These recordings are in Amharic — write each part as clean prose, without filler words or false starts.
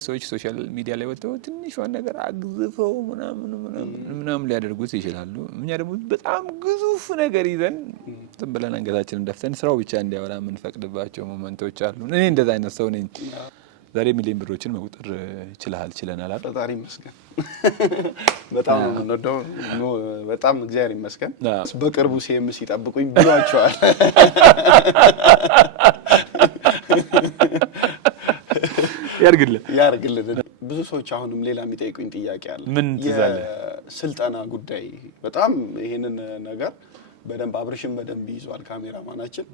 ሰዎች ሶሻል ሚዲያ ላይ ወጥተው ትንሿን ነገር አግዝፈው ምናምን ሊያደርጉት ይችላሉ። እኛ ደግሞ በጣም ግዙፍ ነገር ይዘን ዝም ብለን አንገታችንን ደፍተን ስራው ብቻ እንዲያወራ የምንፈቅድባቸው ሞመንቶች አሉ። እኔ እንደዛ አይነት ሰው ነኝ። ዛሬ ሚሊዮን ብሮችን መቁጠር ችለናል አይደል? ፈጣሪ ይመስገን። በጣም ነው በጣም እግዚአብሔር ይመስገን። በቅርቡ ሲኤምሲ ይጠብቁኝ ብሏቸዋል። ያርግልን። ብዙ ሰዎች አሁንም ሌላ የሚጠይቁኝ ጥያቄ አለ። ምን ትዛለ? የስልጠና ጉዳይ በጣም ይሄንን ነገር በደንብ አብርሽን በደንብ ይዟል ካሜራማናችን።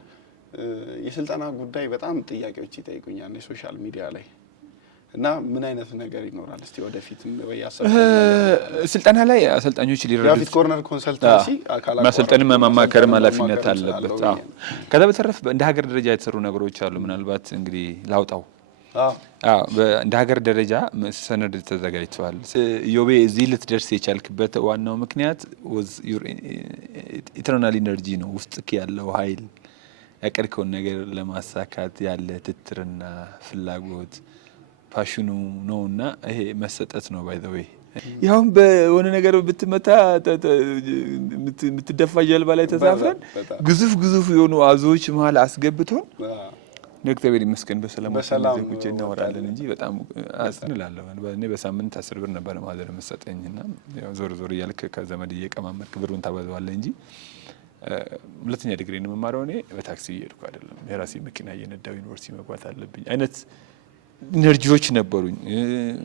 የስልጠና ጉዳይ በጣም ጥያቄዎች ይጠይቁኛል የሶሻል ሚዲያ ላይ እና ምን አይነት ነገር ይኖራል እስቲ ወደፊት ወይ ስልጠና ላይ አሰልጣኞች ሊረዱት ግራፊክ ኮርነር ኮንሰልታንሲ አካላ ማሰልጠንም ማማከርም ኃላፊነት አለበት። ከዛ በተረፈ እንደ ሀገር ደረጃ የተሰሩ ነገሮች አሉ። ምናልባት እንግዲህ ላውጣው እንደ ሀገር ደረጃ ሰነድ ተዘጋጅቷል። ዮቤ እዚህ ልትደርስ የቻልክበት ዋናው ምክንያት ኢተርናል ኢነርጂ ነው። ውስጥክ ያለው ኃይል ያቀድከውን ነገር ለማሳካት ያለ ትትርና ፍላጎት ፓሽኑ ነውና ይሄ መሰጠት ነው። ባይ ዘ ወይ ያውም በሆነ ነገር ብትመታ የምትደፋ ጀልባ ላይ ተሳፍረን ግዙፍ የሆኑ አዞዎች መሀል አስገብቶን እግዚአብሔር ይመስገን በሰላም ቁጭ እናወራለን እንጂ በጣም አስንላለሁ። እኔ በሳምንት 10 ብር ነበር ማዘር መሰጠኝና ያው ዞር እያልክ ከዘመድ እየቀማመርክ ብሩን ታበዛዋለህ እንጂ ሁለተኛ ዲግሪ ነው የምማረው። እኔ በታክሲ እየሄድኩ አይደለም፣ የራሴ መኪና እየነዳሁ ዩኒቨርሲቲ መግባት አለብኝ አይነት ኢነርጂዎች ነበሩኝ።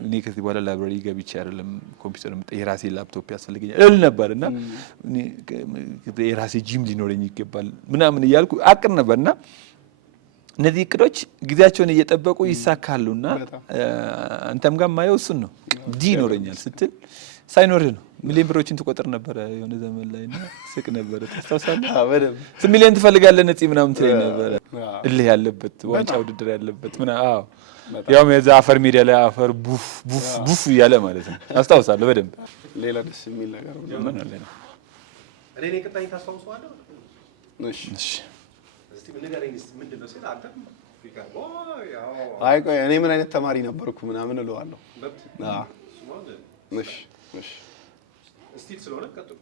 እኔ ከዚህ በኋላ ላይብራሪ ገብቼ አይደለም ኮምፒውተር የራሴ ላፕቶፕ ያስፈልገኛል እል ነበርና እኔ የራሴ ጂም ሊኖረኝ ይገባል ምናምን እያልኩ አቅር ነበርና እነዚህ እቅዶች ጊዜያቸውን እየጠበቁ ይሳካሉና አንተም ጋር ማየው እሱን ነው። ይኖረኛል ስትል ሳይኖርህ ነው። ሚሊዮን ብሮችን ትቆጥር ነበር የሆነ ዘመን ላይና ስቅ ነበር። ታስታውሳለህ? በደም 8 ሚሊዮን ትፈልጋለህ ነፂ ምናምን ትለኝ ነበር። እልህ ያለበት ዋንጫ ውድድር ያለበት ያው የዛ አፈር ሚዲያ ላይ አፈር ቡፍ እያለ ማለት ነው። አስታውሳለሁ በደንብ። ሌላ ደስ የሚል ነገር ምን አለ ነው? እኔ ቅጣኝ ታስታውሳለህ? እሺ እስቲ ምን ነገርኝ እስቲ ምንድነው ሲል አንተ ይቀርቦ ያው አይ ቆይ እኔ ምን አይነት ተማሪ ነበርኩ ምናምን እለዋለሁ። እሺ እስቲ ስለሆነ ቀጥሉ።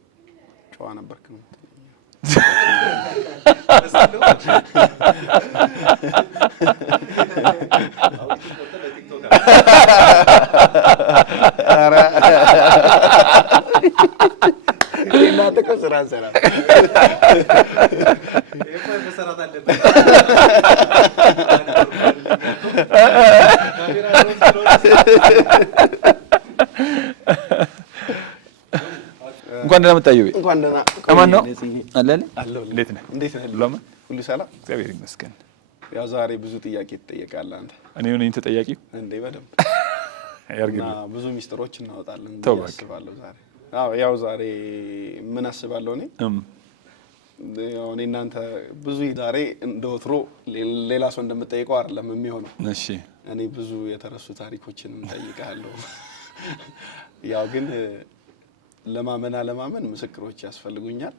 ጨዋ ነበርክ ነው እናንተ እኮ ስራ መሰራት አለበት። እንኳን ደህና መጣዩ። እንኳን ደህና አማን ነው አለለ። እንዴት ነህ? ሁሉ ሰላም? እግዚአብሔር ይመስገን። ያው ዛሬ ብዙ ጥያቄ ትጠየቃለህ አንተ። እኔ ነኝ ተጠያቂው እንዴ? በደንብ ያርግልኝ። ብዙ ሚስጥሮች እናወጣለን አስባለሁ ዛሬ። ያው ዛሬ ምን አስባለሁ እኔ ያው እናንተ ብዙ ዛሬ እንደወትሮ ሌላ ሰው እንደምጠይቀው አይደለም የሚሆነው። እሺ እኔ ብዙ የተረሱ ታሪኮችን እንጠይቃለሁ። ያው ግን ለማመን ምስክሮች ያስፈልጉኛል።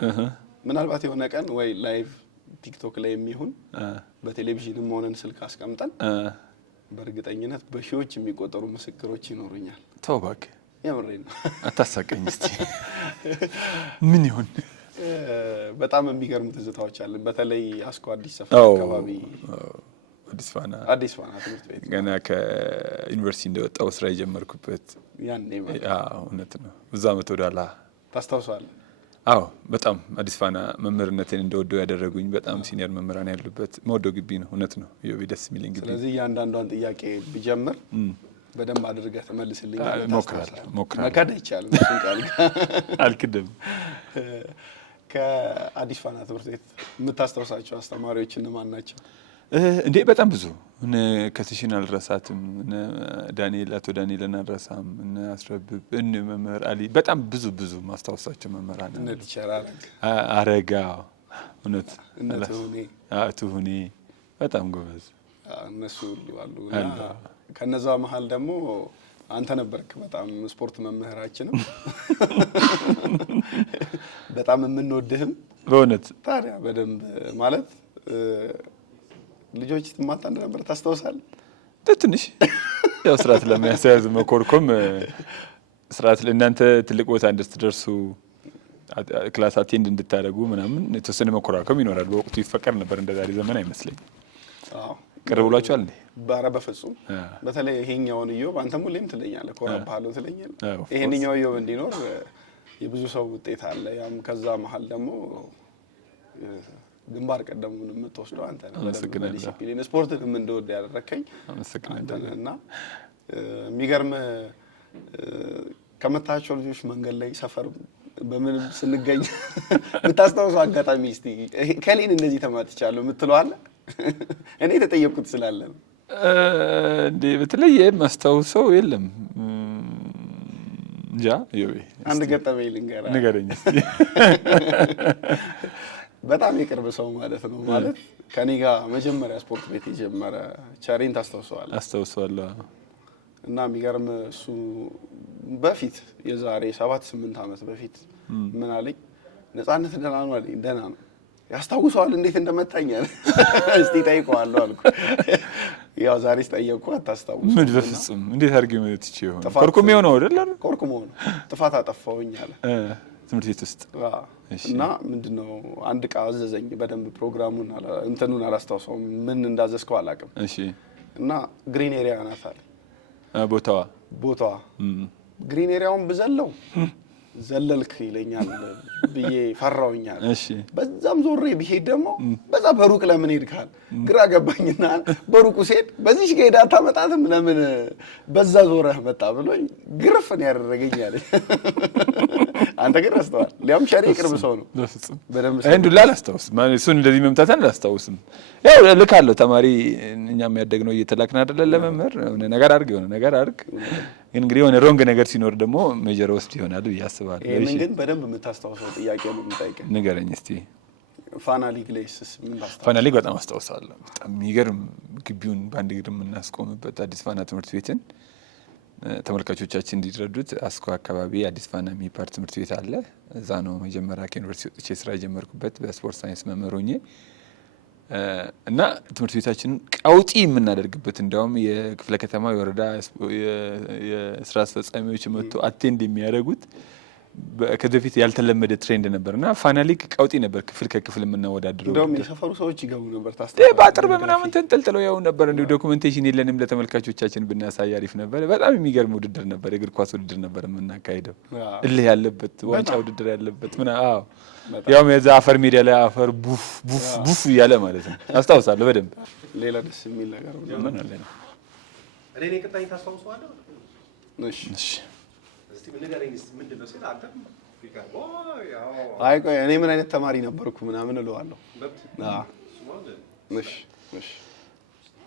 ምናልባት የሆነ ቀን ወይ ላይቭ ቲክቶክ ላይ የሚሆን በቴሌቪዥንም ሆነን ስልክ አስቀምጠን በእርግጠኝነት በሺዎች የሚቆጠሩ ምስክሮች ይኖሩኛል። ተው እባክህ የምሬን ነው። አታሳቀኝ እስቲ። ምን ይሁን? በጣም የሚገርሙ ትዝታዎች አለን። በተለይ አስኮ አዲስ ሰፈር አካባቢ አዲስ ፋና ትምህርት ቤት ገና ከዩኒቨርሲቲ እንደወጣው ስራ የጀመርኩበት ያኔ ማለት እውነት ነው። ብዙ ዓመት ወደኋላ ታስታውሳለህ? አዎ በጣም አዲስ ፋና መምህርነቴን እንደወደው ያደረጉኝ በጣም ሲኒየር መምህራን ያሉበት መወደው ግቢ ነው። እውነት ነው። ይሄ ደስ የሚለኝ ግቢ። ስለዚህ እያንዳንዷን ጥያቄ ቢጀምር በደንብ አድርገህ ተመልስልኛል። ሞክራለሁ። መካድ አይቻልም። እሱን ቃል አልክድም። ከአዲስ ፋና ትምህርት ቤት የምታስታውሳቸው አስተማሪዎች እነማን ናቸው? እንዴ በጣም ብዙ እነ ከትሽን አልረሳትም፣ እነ ዳንኤል አቶ ዳንኤልን አልረሳም፣ እነ አስረብብ፣ እነ መምህር አሊ በጣም ብዙ ማስታወሳቸው መምህራን እነ ቲቸር አረጋ እውነት ትሁኔ በጣም ጎበዝ እነሱ ሁሉ አሉ። ከነዛ መሀል ደግሞ አንተ ነበርክ በጣም ስፖርት መምህራችንም በጣም የምንወድህም በእውነት ታዲያ በደንብ ማለት ልጆች ትማታ እንደነበር ታስታውሳለህ? ትንሽ ያው ስርዓት ለሚያስያዝ መኮርኮም ስርዓት ለእናንተ ትልቅ ቦታ እንድትደርሱ ክላስ አቴንድ እንድታደርጉ ምናምን የተወሰነ መኮራከም ይኖራል። በወቅቱ ይፈቀድ ነበር፣ እንደዛሬ ዘመን አይመስለኝም። አዎ ቅር ብሏቸዋል እንዴ? ባረ በፍጹም በተለይ ይሄኛውን ኢዮብ አንተም ሁሌም ትለኛለህ፣ ኮራባለው ትለኛለህ። ይሄንኛው ኢዮብ እንዲኖር የብዙ ሰው ውጤት አለ። ያም ከዛ መሀል ደግሞ ግንባር ቀደሙን የምትወስደው አንተ ነህ። በዲሲፕሊን ስፖርትንም እንደወደ ያደረከኝ አንተ ነህ እና የሚገርም ከመታቸው ልጆች መንገድ ላይ ሰፈር በምን ስንገኝ የምታስታውሰው አጋጣሚ እስቲ ከሌን እንደዚህ ተማትቻለሁ የምትለው አለ? እኔ የተጠየቅኩት ስላለ ነው እንዴ። በተለየ ማስታውሰው የለም እንጃ። ይሄ አንድ ገጠመኝ ልንገርህ። ንገረኝ እስቲ። በጣም የቅርብ ሰው ማለት ነው። ማለት ከኔ ጋር መጀመሪያ ስፖርት ቤት የጀመረ ቸሬን ታስታውሰዋለህ? አስታውሰዋለሁ። እና የሚገርም እሱ በፊት የዛሬ 7-8 ዓመት በፊት ምን አለኝ፣ ነፃነት ደህና ነው አለኝ። ደህና ነው። ያስታውሰዋል እንዴት እንደመታኛል? እስቲ ጠይቀዋለሁ አልኩ። ያው ዛሬ ስጠየቅኩ አታስታውሱ። ምን በፍጹም እንዴት አድርጌ ማለት ይችላል? ኮርኩም የሆነው አይደል? ኮርኩም ሆነ ጥፋት አጠፋውኝ አለ ትምህርት ቤት ውስጥ። እና ምንድነው አንድ ዕቃ አዘዘኝ። በደንብ ፕሮግራሙን እንትኑን አላስታውሰውም፣ ምን እንዳዘዝከው አላውቅም። እሺ። እና ግሪን ኤሪያ ናት አለ ቦታዋ ግሪን ኤሪያውን ብዘለው ዘለልክ ይለኛል ብዬ ፈራውኛል። በዛም ዞሬ ቢሄድ ደግሞ በዛ በሩቅ ለምን ሄድካል? ግራ ገባኝና በሩቁ ሲሄድ በዚህ ጋር ሄዳ ታመጣትም ለምን በዛ ዞረህ መጣ ብሎኝ ግርፍን ያደረገኛል። አንተ ግን ረስተዋል። ሊያም ቸሬ ቅርብ ሰው ነው። በደምብ እንዱላ አላስታውስም። ማለት እሱን እንደዚህ መምታታን አላስታውስም። ያው ልካለሁ ተማሪ እኛም ያደግነው እየተላክን አይደለ ለመምህር የሆነ ነገር አድርግ የሆነ ነገር አድርግ። ግን እንግዲህ የሆነ ሮንግ ነገር ሲኖር ደግሞ ሜጀር ወስድ ይሆናል ብዬ አስባለሁ። ይሄን ግን በደንብ የምታስታውሰው ጥያቄ ነው የምጠይቀኝ። ንገረኝ እስቲ። ፋና ሊግ ላይስ ምን ታስታውሳለህ? ፋና ሊግ በጣም አስታውሳለሁ። በጣም የሚገርም ግቢውን በአንድ ግድም የምናስቆምበት አዲስ ፋና ትምህርት ቤትን ተመልካቾቻችን እንዲረዱት አስኮ አካባቢ አዲስ ፋና የሚባል ትምህርት ቤት አለ። እዛ ነው መጀመሪያ ከዩኒቨርሲቲ ወጥቼ ስራ የጀመርኩበት በስፖርት ሳይንስ መምህር ሆኜ እና ትምህርት ቤታችንን ቀውጢ የምናደርግበት እንዲያውም የክፍለ ከተማ የወረዳ የስራ አስፈጻሚዎች መጥቶ አቴንድ የሚያደርጉት ከዚህ በፊት ያልተለመደ ትሬንድ ነበርና ፋና ሊግ ቀውጢ ነበር። ክፍል ከክፍል የምናወዳድረው እንደውም የሰፈሩ ሰዎች ይገቡ ነበር። ታስታውሳለህ? በአጥር በምናምን ተንጠልጥለው ያው ነበር። እንዲሁ ዶኩሜንቴሽን የለንም ለተመልካቾቻችን ብናሳይ አሪፍ ነበር። በጣም የሚገርም ውድድር ነበር። የእግር ኳስ ውድድር ነበር የምናካሄደው። እልህ ያለበት ዋንጫ ውድድር ያለበት አዎ ያው የዛ አፈር ሜዳ ላይ አፈር ቡፍ ቡፍ ቡፍ እያለ ማለት ነው። አስታውሳለሁ በደንብ። ሌላ ደስ የሚል ነገር ምን አለ ነው? እኔ ቀጣይ ታስታውሰዋለህ? እሺ እስቲ ምን ንገረኝ። እስቲ ምንድነው ሲል አንተም ሪካርዶ ያው አይ ቆይ እኔ ምን አይነት ተማሪ ነበርኩ ምናምን እለዋለሁ። እሺ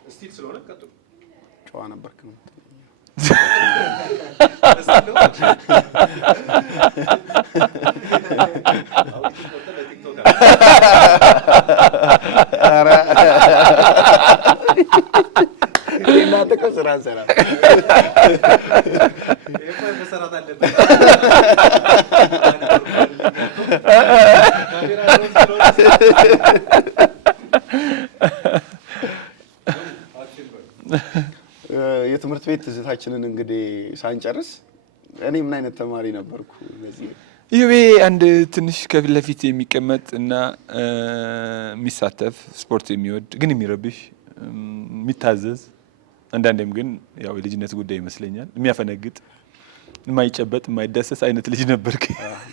እስቲ ስለሆነ ቀጥሉ። ጨዋ ነበርክ ነው እናንተ እኮ ስራ ሰራ መሰራት አለበት። የትምህርት ቤት ትዝታችንን እንግዲህ ሳንጨርስ እኔ ምን አይነት ተማሪ ነበርኩ? ለዚህ ይሄ አንድ ትንሽ ከፊት ለፊት የሚቀመጥ እና የሚሳተፍ ስፖርት የሚወድ ግን የሚረብሽ የሚታዘዝ አንዳንዴም ግን ያው የልጅነት ጉዳይ ይመስለኛል የሚያፈነግጥ የማይጨበጥ የማይዳሰስ አይነት ልጅ ነበርክ።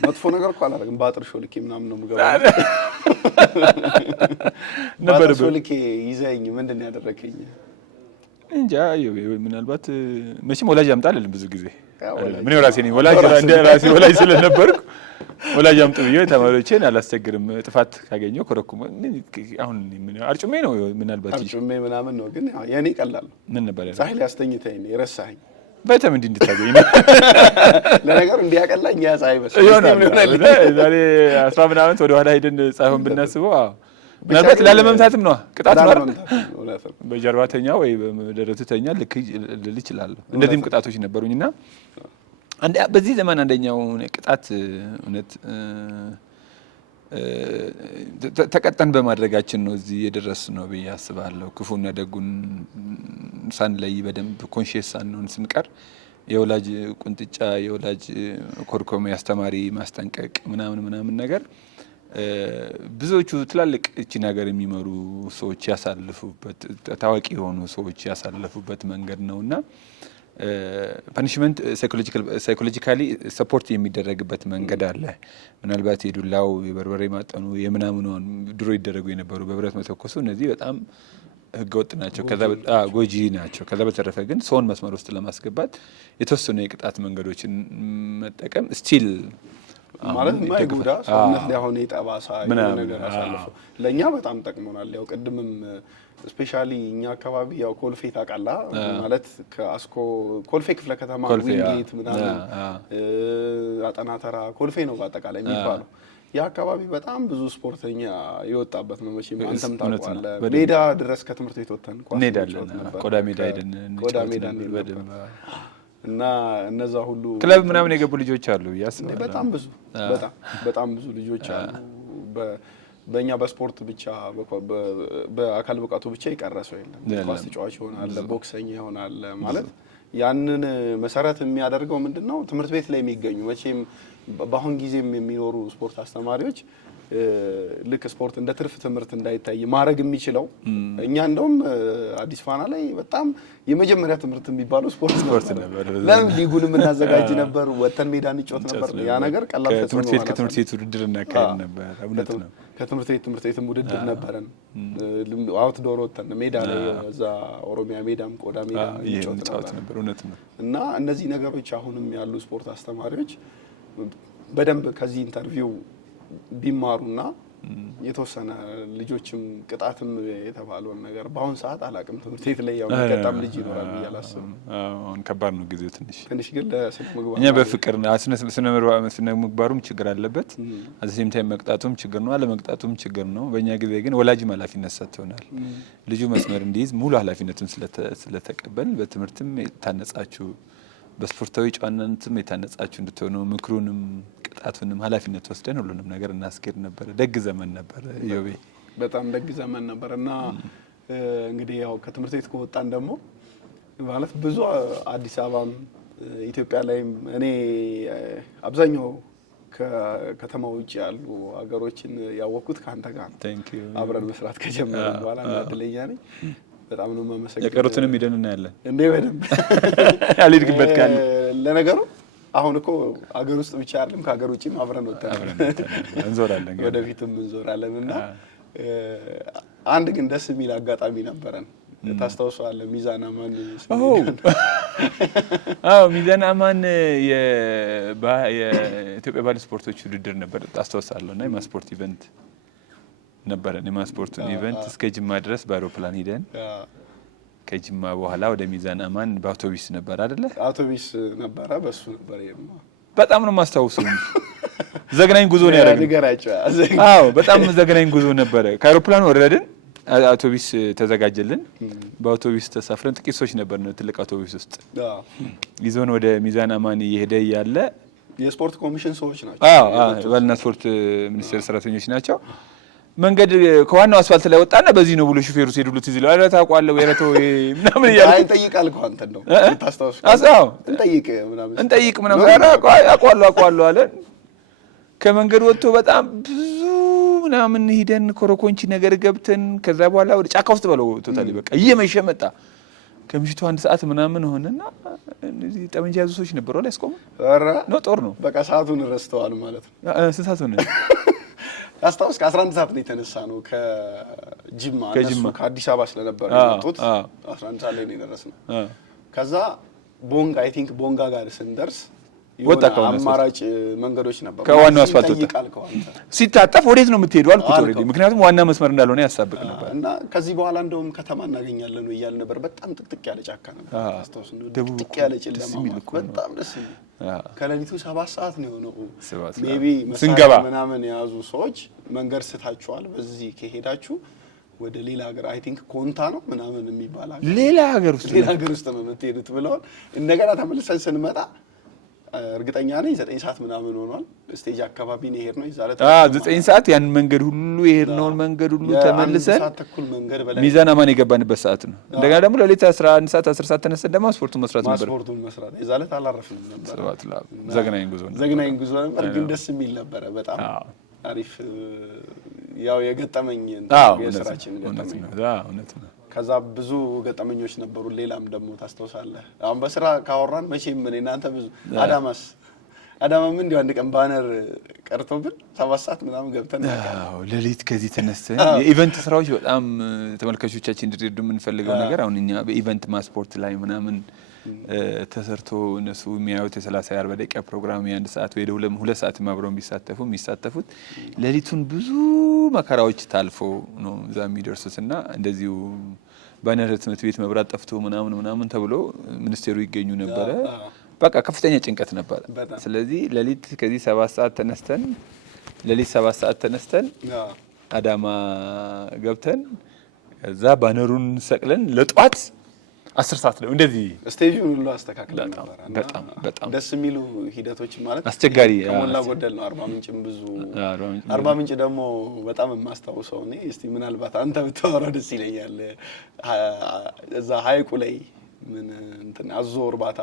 መጥፎ ነገር እኮ አላደረግም። በአጥር ሾልኬ ምናምን ነው የምገባው ነበር። ሾልኬ ይዘኝ ምንድን ነው ያደረከኝ? እንጃ ምናልባት መቼም ወላጅ አምጣ አልልም ብዙ ጊዜ ምን ራሴ ነኝ ወላጅ እንደ ራሴ ወላጅ ስለነበርኩ ወላጅ አምጡ ብዬ ተማሪዎቼን አላስቸግርም። ጥፋት ካገኘው ኮረኩም አሁን ምን አርጩሜ ነው ምናልባት አርጩሜ ምናምን ነው። ግን የኔ ቀላል ምን ነበር ያለው? ፀሐይ ላይ አስተኝተኝ ነው የረሳኸኝ። በጣም እንድታገኝ ነው ለነገሩ እንዲያቀላኝ ያ ፀሐይ በስ ዛሬ 10 ምናምን ወደ ኋላ ሄደን ፀሐዩን ብናስበው ምናልባት ላለመምታትም ነው ቅጣት ነው። በጀርባተኛ ወይ በደረተኛ ልል ይችላል። እንደዚህም ቅጣቶች ነበሩኝና በዚህ ዘመን አንደኛው ቅጣት እውነት ተቀጣን በማድረጋችን ነው እዚህ የደረስነው ብዬ አስባለሁ። ክፉና ደጉን ሳንለይ በደንብ ኮንሺየስ ሳንሆን ስንቀር የወላጅ ቁንጥጫ፣ የወላጅ ኮርኮሜ፣ አስተማሪ ማስጠንቀቅ ምናምን ነገር ብዙዎቹ ትላልቅ እቺን ሀገር የሚመሩ ሰዎች ያሳልፉበት ታዋቂ የሆኑ ሰዎች ያሳልፉበት መንገድ ነውና ፐኒሽመንት ሳይኮሎጂካሊ ሰፖርት የሚደረግበት መንገድ አለ። ምናልባት የዱላው የበርበሬ ማጠኑ የምናምኑ ድሮ ይደረጉ የነበሩ በብረት መተኮሱ እነዚህ በጣም ህገወጥ ናቸው፣ ጎጂ ናቸው። ከዛ በተረፈ ግን ሰውን መስመር ውስጥ ለማስገባት የተወሰኑ የቅጣት መንገዶችን መጠቀም ስቲል ማለት ማይጉዳ ሰውነት ላይ አሁን የጠባሳ ነገር አሳልፎ ለኛ በጣም ጠቅሞናል። ያው ቅድምም ስፔሻሊ እኛ አካባቢ ያው ኮልፌ ታቃላ ማለት ከአስኮ ኮልፌ ክፍለ ከተማ ዊንጌት ምናምን አጠናተራ ኮልፌ ነው በአጠቃላይ የሚባለው። ያ አካባቢ በጣም ብዙ ስፖርተኛ የወጣበት ነው። መቼም አንተም ታውቃለህ። ሜዳ ድረስ ከትምህርት ቤት ወጥተን ኳስ ነበር። ቆዳ ሜዳ ሄደን እና እነዛ ሁሉ ክለብ ምናምን የገቡ ልጆች አሉ ያስባል። በጣም ብዙ ልጆች አሉ። በእኛ በስፖርት ብቻ በአካል ብቃቱ ብቻ የቀረሰው የለም። ኳስ ተጫዋች ይሆናል፣ ቦክሰኛ ይሆናል። ማለት ያንን መሰረት የሚያደርገው ምንድነው? ትምህርት ቤት ላይ የሚገኙ መቼም በአሁን ጊዜም የሚኖሩ ስፖርት አስተማሪዎች ልክ ስፖርት እንደ ትርፍ ትምህርት እንዳይታይ ማድረግ የሚችለው እኛ እንደውም አዲስ ፋና ላይ በጣም የመጀመሪያ ትምህርት የሚባለው ስፖርት ነበር። ለምን ሊጉንም እናዘጋጅ ነበር፣ ወተን ሜዳ እንጫወት ነበር። ያ ነገር ቀላል ከትምህርት ቤት ውድድር እናካሄድ ነበር። እውነት ነው። ከትምህርት ቤትም ውድድር ነበረን። አውትዶር ወተን ሜዳ ላይ እዛ ኦሮሚያ ሜዳም ቆዳ ሜዳ እንጫወት ነበር። እውነት ነው። እና እነዚህ ነገሮች አሁንም ያሉ ስፖርት አስተማሪዎች በደንብ ከዚህ ኢንተርቪው ቢማሩና የተወሰነ ልጆችም ቅጣትም የተባለውን ነገር በአሁን ሰዓት አላቅም። ትምህርት ቤት ላይ ያው በጣም ልጅ ይኖራል ብዬ አላስብም። አሁን ከባድ ነው ጊዜው ትንሽ ግን ለስነ ምግባር እኛ በፍቅር ስነ ምግባሩም ችግር አለበት። አዚህም ታይም መቅጣቱም ችግር ነው፣ አለመቅጣቱም ችግር ነው። በእኛ ጊዜ ግን ወላጅም ኃላፊነት ሰጥቶናል። ልጁ መስመር እንዲይዝ ሙሉ ኃላፊነቱን ስለተቀበል በትምህርትም የታነጻችሁ በስፖርታዊ ጨዋነትም የታነጻችሁ እንድትሆኑ ምክሩንም ቅጣቱንም ኃላፊነት ወስደን ሁሉንም ነገር እናስኬድ ነበር። ደግ ዘመን ነበር ዮቤ፣ በጣም ደግ ዘመን ነበር። እና እንግዲህ ያው ከትምህርት ቤት ከወጣን ደግሞ ማለት ብዙ አዲስ አበባም ኢትዮጵያ ላይም እኔ አብዛኛው ከከተማ ውጭ ያሉ ሀገሮችን ያወቅኩት ካንተ ጋር አብረን መስራት ከጀመርን በኋላ እድለኛ ነኝ። በጣም ነው የማመሰግነው። የቀሩትንም ሂደን እናያለን እንዴ በደንብ አልሄድክበት ካለ ለነገሩ አሁን እኮ አገር ውስጥ ብቻ አይደለም ከሀገር ውጭም አብረን እንዞራለን፣ ወደፊትም እንዞራለን። እና አንድ ግን ደስ የሚል አጋጣሚ ነበረን። ታስታውሳለህ? ሚዛን አማን ሚዛን አማን የኢትዮጵያ ባህል ስፖርቶች ውድድር ነበር ታስታውሳለህ? እና የማስፖርት ኢቨንት ነበረን። የማስፖርቱን ኢቨንት እስከ ጅማ ድረስ በአውሮፕላን ሂደን ከጅማ በኋላ ወደ ሚዛን አማን በአውቶቢስ ነበር አይደለ? አውቶቢስ ነበረ፣ በሱ ነበር። በጣም ነው የማስታውሰው። ዘግናኝ ጉዞ ነው ያደረግነው። አዎ በጣም ዘግናኝ ጉዞ ነበረ። ከአውሮፕላን ወረድን፣ አውቶቢስ ተዘጋጀልን። በአውቶቢስ ተሳፍረን ጥቂት ሰዎች ነበር ነው ትልቅ አውቶቢስ ውስጥ ይዞን ወደ ሚዛን አማን እየሄደ ያለ የስፖርት ኮሚሽን ሰዎች ናቸው። ባልና ስፖርት ሚኒስቴር ሰራተኞች ናቸው። መንገድ ከዋናው አስፋልት ላይ ወጣና በዚህ ነው ብሎ ሹፌሩ ሲሄዱሉት ይዝለው አረ ታውቃለህ ወይ ረተው ምናምን እያለ እንጠይቃል እኮ አንተ ነው ታስታውስ? አዎ እንጠይቅ ምናምን አውቃለሁ አለ። ከመንገድ ወጥቶ በጣም ብዙ ምናምን ሂደን ኮረኮንቺ ነገር ገብተን ከዛ በኋላ ወደ ጫካ ውስጥ በለው ቶታሊ በቃ እየመሸ መጣ። ከምሽቱ 1 ሰዓት ምናምን ሆነና እነዚህ ጠመንጃ ያዙ ሰዎች ነበሩ ላይ አስቆሙ። አረ ነው ጦር ነው በቃ ሰዓቱን ረስተዋል ማለት ነው። ስንት ሰዓት ሆነ? አስታውስ? ከ11 ሰዓት ነው የተነሳ ነው ከጅማ እነሱ ከአዲስ አበባ ስለነበር የመጡት 11 ሰዓት ላይ ነው የደረስነው። ከዛ ቦንጋ አይ ቲንክ ቦንጋ ጋር ስንደርስ ወጣ አማራጭ መንገዶች ነበር። ከዋናው አስፋልት ወጣ ሲታጠፍ ወዴት ነው የምትሄዱ አልኩት ኦሬዲ፣ ምክንያቱም ዋና መስመር እንዳልሆነ ያሳብቅ ነበር። እና ከዚህ በኋላ እንደውም ከተማ እናገኛለን ነው እያልን ነበር። በጣም ጥቅጥቅ ያለ ጫካ ነበር አስታውስ፣ ጥቅጥቅ ያለ ጨለማ በጣም ደስ የሚል ከሌሊቱ 7 ሰዓት ነው የሆነው። ሜቢ ስንገባ ምናምን የያዙ ሰዎች መንገድ ስታችኋል፣ በዚህ ከሄዳችሁ ወደ ሌላ ሀገር አይ ቲንክ ኮንታ ነው ምናምን የሚባል ሌላ ሀገር ውስጥ ነው የምትሄዱት ብለውን እንደገና ተመልሰን ስንመጣ እርግጠኛ ነኝ 9 ሰዓት ምናምን ሆኗል። ስቴጅ አካባቢ ነው የሄድነው ይዛለ 9 ሰዓት ያን መንገድ ሁሉ የሄድነው መንገድ ሁሉ ተመልሰን ሚዛን አማን የገባንበት ሰዓት ነው። እንደገና ደግሞ ለሌት 11 ሰዓት 10 ሰዓት ተነስተን ደግሞ ስፖርቱን መስራት ነበር። ይዛለ አላረፍንም ነበር። ሰዓት ላይ ዘግናኝ ጉዞ ነበር፣ ግን ደስ የሚል ነበር። በጣም አሪፍ ያው የገጠመኝ የስራችን ገጠመኝ እውነት ነው። ከዛ ብዙ ገጠመኞች ነበሩ። ሌላም ደግሞ ታስተውሳለህ? አሁን በስራ ካወራን መቼም እኔ እናንተ ብዙ አዳማም እንዲሁ አንድ ቀን ባነር ቀርቶብን 7 ሰዓት ምናምን ገብተን ሌሊት ከዚህ ተነስተን የኢቨንት ስራዎች በጣም ተመልካቾቻችን እንዲረዱ የምንፈልገው ነገር አሁን እኛ በኢቨንት ማስፖርት ላይ ምናምን ተሰርቶ እነሱ የሚያዩት የ30-40 ደቂቃ ፕሮግራም የ1 ሰዓት ወይ 2 ሰዓት አብረው የሚሳተፉት ሌሊቱን ብዙ መከራዎች ታልፎ ነው እዛ የሚደርሱትና እንደዚሁ ባነር ትምህርት ቤት መብራት ጠፍቶ ምናምን ተብሎ ሚኒስቴሩ ይገኙ ነበረ። በቃ ከፍተኛ ጭንቀት ነበር። ስለዚህ ሌሊት ከዚህ 7 ሰዓት ተነስተን አዳማ ገብተን እዛ ባነሩን ሰቅለን ለጧት 10 ሰዓት ነው እንደዚህ ስቴጁን ሁሉ አስተካክለን ነበር። በጣም ደስ የሚሉ ሂደቶች ማለት አስቸጋሪ ከሞላ ጎደል ነው። አርባ ምንጭ ደግሞ በጣም የማስታውሰው እኔ እስቲ ምናልባት አንተ ብታወራው ደስ ይለኛል። እዛ ሀይቁ ላይ ምን እንትን አዞ እርባታ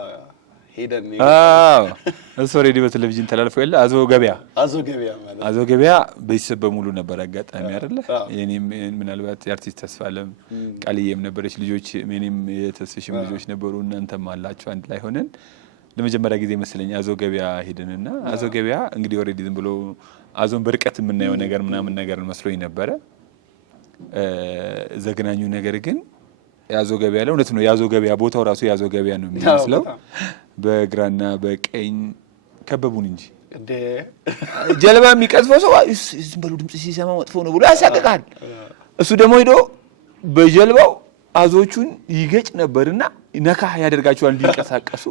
ሄደን እሱ ሬዲዮ በቴሌቪዥን ተላልፎ ያለ አዞ ገበያ ማለት አዞ ገበያ ቤተሰብ በሙሉ ነበር አጋጣሚ አይደለ? የኔም ምናልባት የአርቲስት ተስፋለም ቃልዬም ነበረች፣ ልጆች እኔም የተስፍሽም ልጆች ነበሩ፣ እናንተም አላችሁ። አንድ ላይ ሆነን ለመጀመሪያ ጊዜ መስለኝ አዞ ገበያ ሄደንና አዞ ገበያ እንግዲህ ኦሬዲ ዝም ብሎ አዞን በርቀት የምናየው ነገር ምናምን ነገር መስሎኝ ነበረ። ዘግናኙ ነገር ግን ያዞ ገበያ ላይ እውነት ነው። ያዞ ገበያ ቦታው ራሱ ያዞ ገበያ ነው የሚመስለው። በግራና በቀኝ ከበቡን እንጂ ጀልባ የሚቀዝፈው ሰው ዝም ብሎ ድምጽ ሲሰማ መጥፎ ነው ብሎ ያሳቅቃል። እሱ ደግሞ ሄዶ በጀልባው አዞቹን ይገጭ ነበርና ነካ ያደርጋቸዋል እንዲንቀሳቀሱ።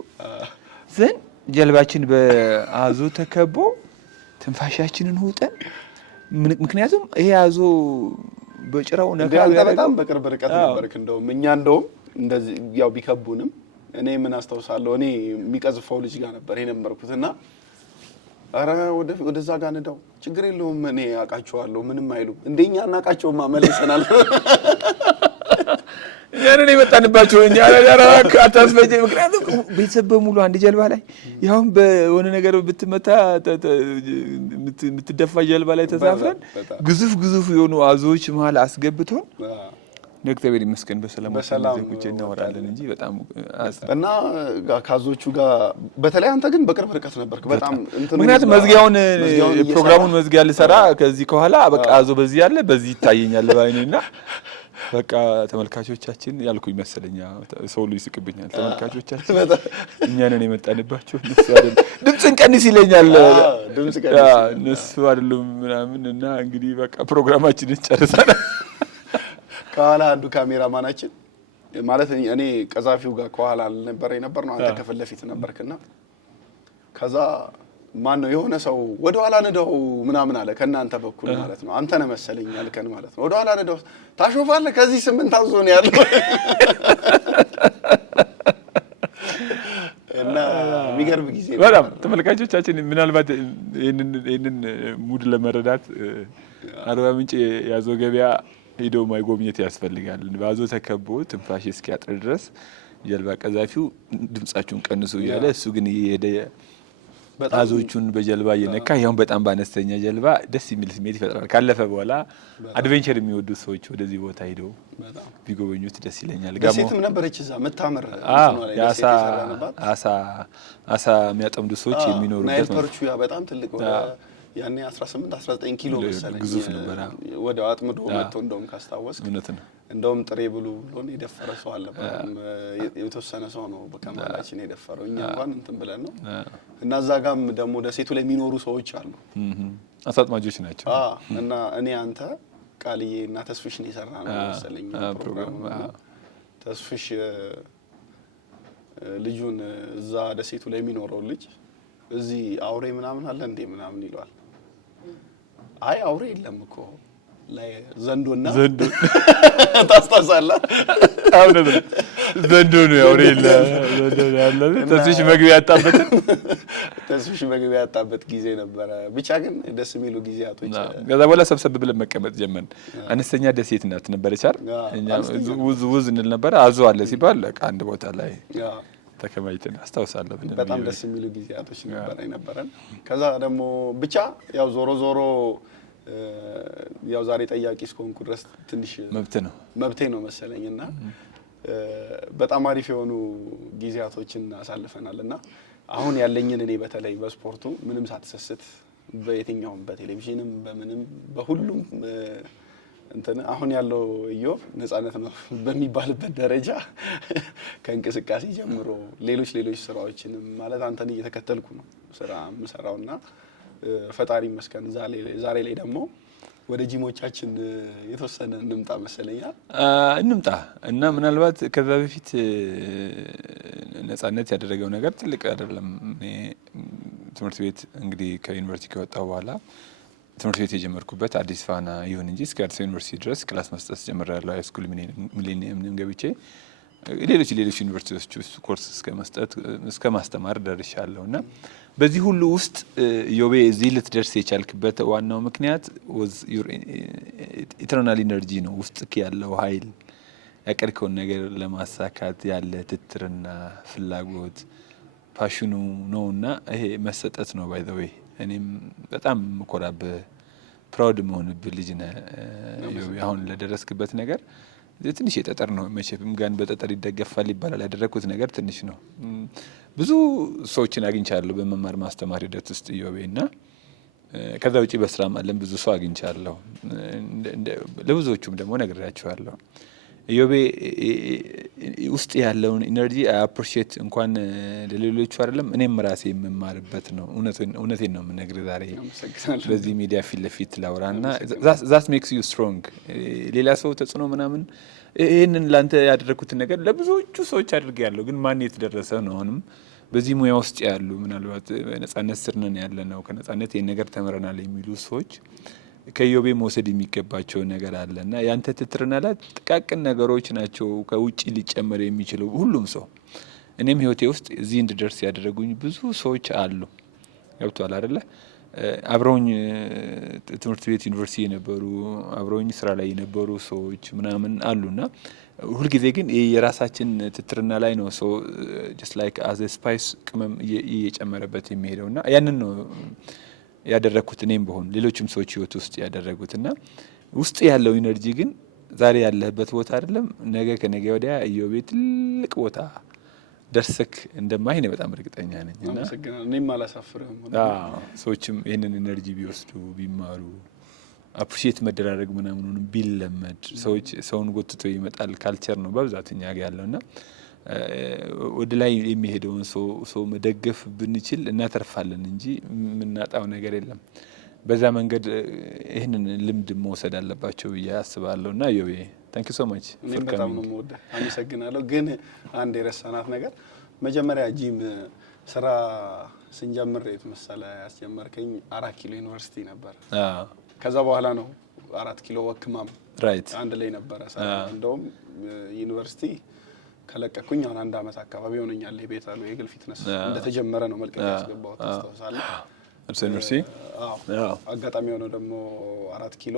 ዘን ጀልባችን በአዞ ተከቦ ትንፋሻችንን ውጠን ምክንያቱም ይሄ አዞ በጭራው ነካ በጣም በቅርብ ርቀት ነበርክ። እንደውም እንደዚህ ያው ቢከቡንም እኔ ምን አስተውሳለሁ እኔ የሚቀዝፈው ልጅ ጋር ነበር የነበርኩትና አረ ወደዛ ጋር እንደው ችግር የለውም እኔ አውቃቸዋለሁ ምንም አይሉም እንደኛ እናቃቸውማ መለሰናል። ያንን የመጣንባቸው እኛ አራራክ አታስፈጀ። ምክንያቱም ቤተሰብ በሙሉ አንድ ጀልባ ላይ ያውም በሆነ ነገር ብትመታ የምትደፋ ጀልባ ላይ ተሳፍረን ግዙፍ የሆኑ አዞዎች መሀል አስገብቶን እግዚአብሔር ይመስገን በሰላም ቁጭ እናወራለን እንጂ በጣም እና ካዞቹ ጋር በተለይ አንተ ግን በቅርብ ርቀት ነበርክ በጣም እንትን። ምክንያቱም ፕሮግራሙን መዝጊያ ልሰራ ከዚህ ከኋላ በቃ አዞ በዚህ ያለ በዚህ ይታየኛል ባይኔና በቃ ተመልካቾቻችን ያልኩኝ መሰለኛ ሰው ልጅ ይስቅብኛል። ተመልካቾቻችን እኛ ነን የመጣንባቸው እነሱ አይደለም። ድምጽን ቀንስ ይለኛል እነሱ አይደሉም ምናምን እና እንግዲህ በቃ ፕሮግራማችንን ጨርሰናል። ከኋላ አንዱ ካሜራማናችን ማለት እኔ ቀዛፊው ጋር ከኋላ ነበር ነው አንተ ከፊት ለፊት ነበርክና ከዛ ማን ነው የሆነ ሰው ወደ ኋላ ነዳው ምናምን አለ ከናንተ በኩል ማለት ነው። አንተ ነህ መሰለኝ አልከን ማለት ነው። ወደ ኋላ ነዳው ታሾፋለህ ከዚህ 8 አዞ ነው ያለው እና የሚገርም ጊዜ በጣም ተመልካቾቻችን ምናልባት ይሄንን ሙድ ለመረዳት አርባ ምንጭ ያዞ ገበያ ሄዶ ማይጎብኘት ያስፈልጋል። ባዞ ተከቦ ትንፋሽ እስኪያጥር ድረስ ጀልባ ቀዛፊው ድምጻችሁን ቀንሱ እያለ እሱ ግን እየሄደ አዞቹን በጀልባ እየነካ ያውን በጣም ባነስተኛ ጀልባ ደስ የሚል ስሜት ይፈጥራል። ካለፈ በኋላ አድቬንቸር የሚወዱ ሰዎች ወደዚህ ቦታ ሄደው ቢጎበኙት ደስ ይለኛል። ሴትም ነበረች እዛ መታመር አሳ የሚያጠምዱ ሰዎች የሚኖሩበት ናይል ፐርቹ ያ በጣም ትልቅ ወደ ያኔ 18-19 ኪሎ መሰለኝ ግዙፍ ነበር። ወደ አጥምዶ መጥቶ እንደውም ካስታወስክ እውነት ነው። እንደውም ጥሬ ብሉ ብሎን የደፈረ ሰው አለ። የተወሰነ ሰው ነው በከማላችን የደፈረው። እኛ እንኳን እንትን ብለን ነው እና እዛ ጋም ደግሞ ደሴቱ ላይ የሚኖሩ ሰዎች አሉ። አሳጥማጆች ናቸው። እና እኔ አንተ ቃልዬ እና ተስፍሽ ነው የሰራነው መሰለኝ ፕሮግራም። ተስፍሽ ልጁን እዛ ደሴቱ ላይ የሚኖረው ልጅ እዚህ አውሬ ምናምን አለ እንዴ ምናምን ይለዋል። አይ አውሬ የለም እኮ ላይ ዘንዶና ታስታውሳለህ? አሁን ዘንዶ ነው ያውሬል ዘንዶ ያለ ተስሽ መግቢያ ያጣበት ጊዜ ነበረ። ብቻ ግን ደስ የሚሉ ጊዜያቶች። ከዛ በኋላ ሰብሰብ ብለን መቀመጥ ጀመርን። አነስተኛ ደሴት ናት ነበረች አይደል? እኛ ውዝ እንል ነበር። አዞ አለ ሲባል አንድ ቦታ ላይ ተከማይተን አስታውሳለሁ። በጣም ደስ የሚሉ ጊዜያቶች ነበረን። ከዛ ደግሞ ብቻ ያው ዞሮ ያው ዛሬ ጠያቂ እስከሆንኩ ድረስ ትንሽ መብቴ ነው መሰለኝና በጣም አሪፍ የሆኑ ጊዜያቶችን አሳልፈናልና አሁን ያለኝን እኔ በተለይ በስፖርቱ ምንም ሳትሰስት በየትኛውም በቴሌቪዥንም በምንም በሁሉም እንትን አሁን ያለው ኢዮብ ነፃነት ነው በሚባልበት ደረጃ ከእንቅስቃሴ ጀምሮ ሌሎች ስራዎችንም ማለት አንተን እየተከተልኩ ነው ስራ የምሰራውና ፈጣሪ ይመስገን ዛሬ ላይ ደግሞ ወደ ጂሞቻችን የተወሰነ እንምጣ መሰለኛል። እንምጣ እና ምናልባት ከዛ በፊት ነፃነት ያደረገው ነገር ትልቅ አይደለም። ትምህርት ቤት እንግዲህ ከዩኒቨርሲቲ ከወጣሁ በኋላ ትምህርት ቤት የጀመርኩበት አዲስ ፋና ይሁን እንጂ እስከ አዲስ ዩኒቨርሲቲ ድረስ ክላስ መስጠት ጀምሬያለሁ። ሃይ ስኩል ሚሌኒየም ገብቼ ሌሎች ዩኒቨርሲቲዎች ውስጥ ኮርስ እስከ ማስተማር ደርሻለሁና በዚህ ሁሉ ውስጥ ዮቤ እዚህ ልትደርስ የቻልክበት ዋናው ምክንያት ኢተርናል ኢነርጂ ነው። ውስጥክ ያለው ኃይል ያቀድከውን ነገር ለማሳካት ያለ ትትርና ፍላጎት ፓሽኑ ነውና ይሄ መሰጠት ነው። ባይ ዘ ዌይ እኔም በጣም መኮራብህ ፕራውድ መሆንብህ ልጅ ነህ ዮቤ። አሁን ለደረስክበት ነገር ትንሽ የጠጠር ነው መቼም ጋን በጠጠር ይደገፋል ይባላል። ያደረኩት ነገር ትንሽ ነው። ብዙ ሰዎችን አግኝቻለሁ በመማር ማስተማር ሂደት ውስጥ ዮቤና ከዛ ውጪ በስራም አለም ብዙ ሰው አግኝቻለሁ። ለብዙዎቹም ደግሞ ነግሬያቸዋለሁ። ዮቤ ውስጥ ያለውን ኢነርጂ አፕሪሺየት እንኳን ለሌሎቹ አይደለም እኔም ራሴ የምማርበት ነው። እውነቴን ነው የምነግርህ ዛሬ በዚህ ሚዲያ ፊት ለፊት ላውራና ዛት ሜክስ ዩ ስትሮንግ። ሌላ ሰው ተጽዕኖ ምናምን ይሄንን ላንተ ያደረኩትን ነገር ለብዙዎቹ ሰዎች አድርጌያለሁ፣ ግን ማን የተደረሰ ነው? አሁንም በዚህ ሙያ ውስጥ ያሉ ምናልባት ነፃነት ስር ነን ያለ ነው ከነፃነት ይሄን ነገር ተምረናል የሚሉ ሰዎች ከዮቤ መውሰድ የሚገባቸው ነገር አለና ያንተ ትትርና ላይ ጥቃቅን ነገሮች ናቸው ከውጪ ሊጨመር የሚችለው ሁሉም ሰው። እኔም ህይወቴ ውስጥ እዚህ እንድደርስ ያደረጉኝ ብዙ ሰዎች አሉ። ገብቷል አይደለ? አብረውኝ ትምህርት ቤት ዩኒቨርሲቲ የነበሩ አብረውኝ ስራ ላይ የነበሩ ሰዎች ምናምን አሉና ሁልጊዜ ግን የራሳችን ትትርና ላይ ነው ሰው just like as a spice ቅመም እየጨመረበት የሚሄደውና ያንን ነው ያደረኩት። እኔም በሆን ሌሎችም ሰዎች ህይወት ውስጥ ያደረጉትና ውስጥ ያለው ኢነርጂ ግን ዛሬ ያለህበት ቦታ አይደለም ነገ ከነገ ወዲያ ዮቤ ትልቅ ቦታ ደርሰክ እንደማይ ነው በጣም እርግጠኛ ነኝ። እና እኔም አላሳፍርህም። ሰዎችም ይሄንን ኢነርጂ ቢወስዱ ቢማሩ አፕሪሺየት መደራረግ ምናምኑን ቢለመድ ሰውን ጎትቶ ይመጣል ካልቸር ነው በብዛት እኛ ጋር ያለውና ወደ ላይ የሚሄደውን ሰው መደገፍ ብንችል እናተርፋለን እንጂ የምናጣው ነገር የለም። በዛ መንገድ ይህንን ልምድ መውሰድ አለባቸው ብዬ አስባለሁና ዮቤ ታንክ ዩ ሶ ማች ፎር ካሚንግ። አመሰግናለሁ። ግን አንድ የረሳናት ነገር መጀመሪያ ጂም ስራ ስንጀምር የት መሰለህ ያስጀመርከኝ 4 ኪሎ ዩኒቨርሲቲ ነበር። ከዛ በኋላ ነው 4 ኪሎ ወክማም ራይት አንድ ላይ ነበረ። እንደውም ዩኒቨርሲቲ ከለቀኩኝ አሁን 1 አመት አካባቢ ሆነኛል። የቤት አለው የግል ፊትነስ እንደተጀመረ ነው መልቀቅ ያስገባው ታስታውሳለህ? ዩኒቨርሲቲ አጋጣሚ ሆኖ ደግሞ 4 ኪሎ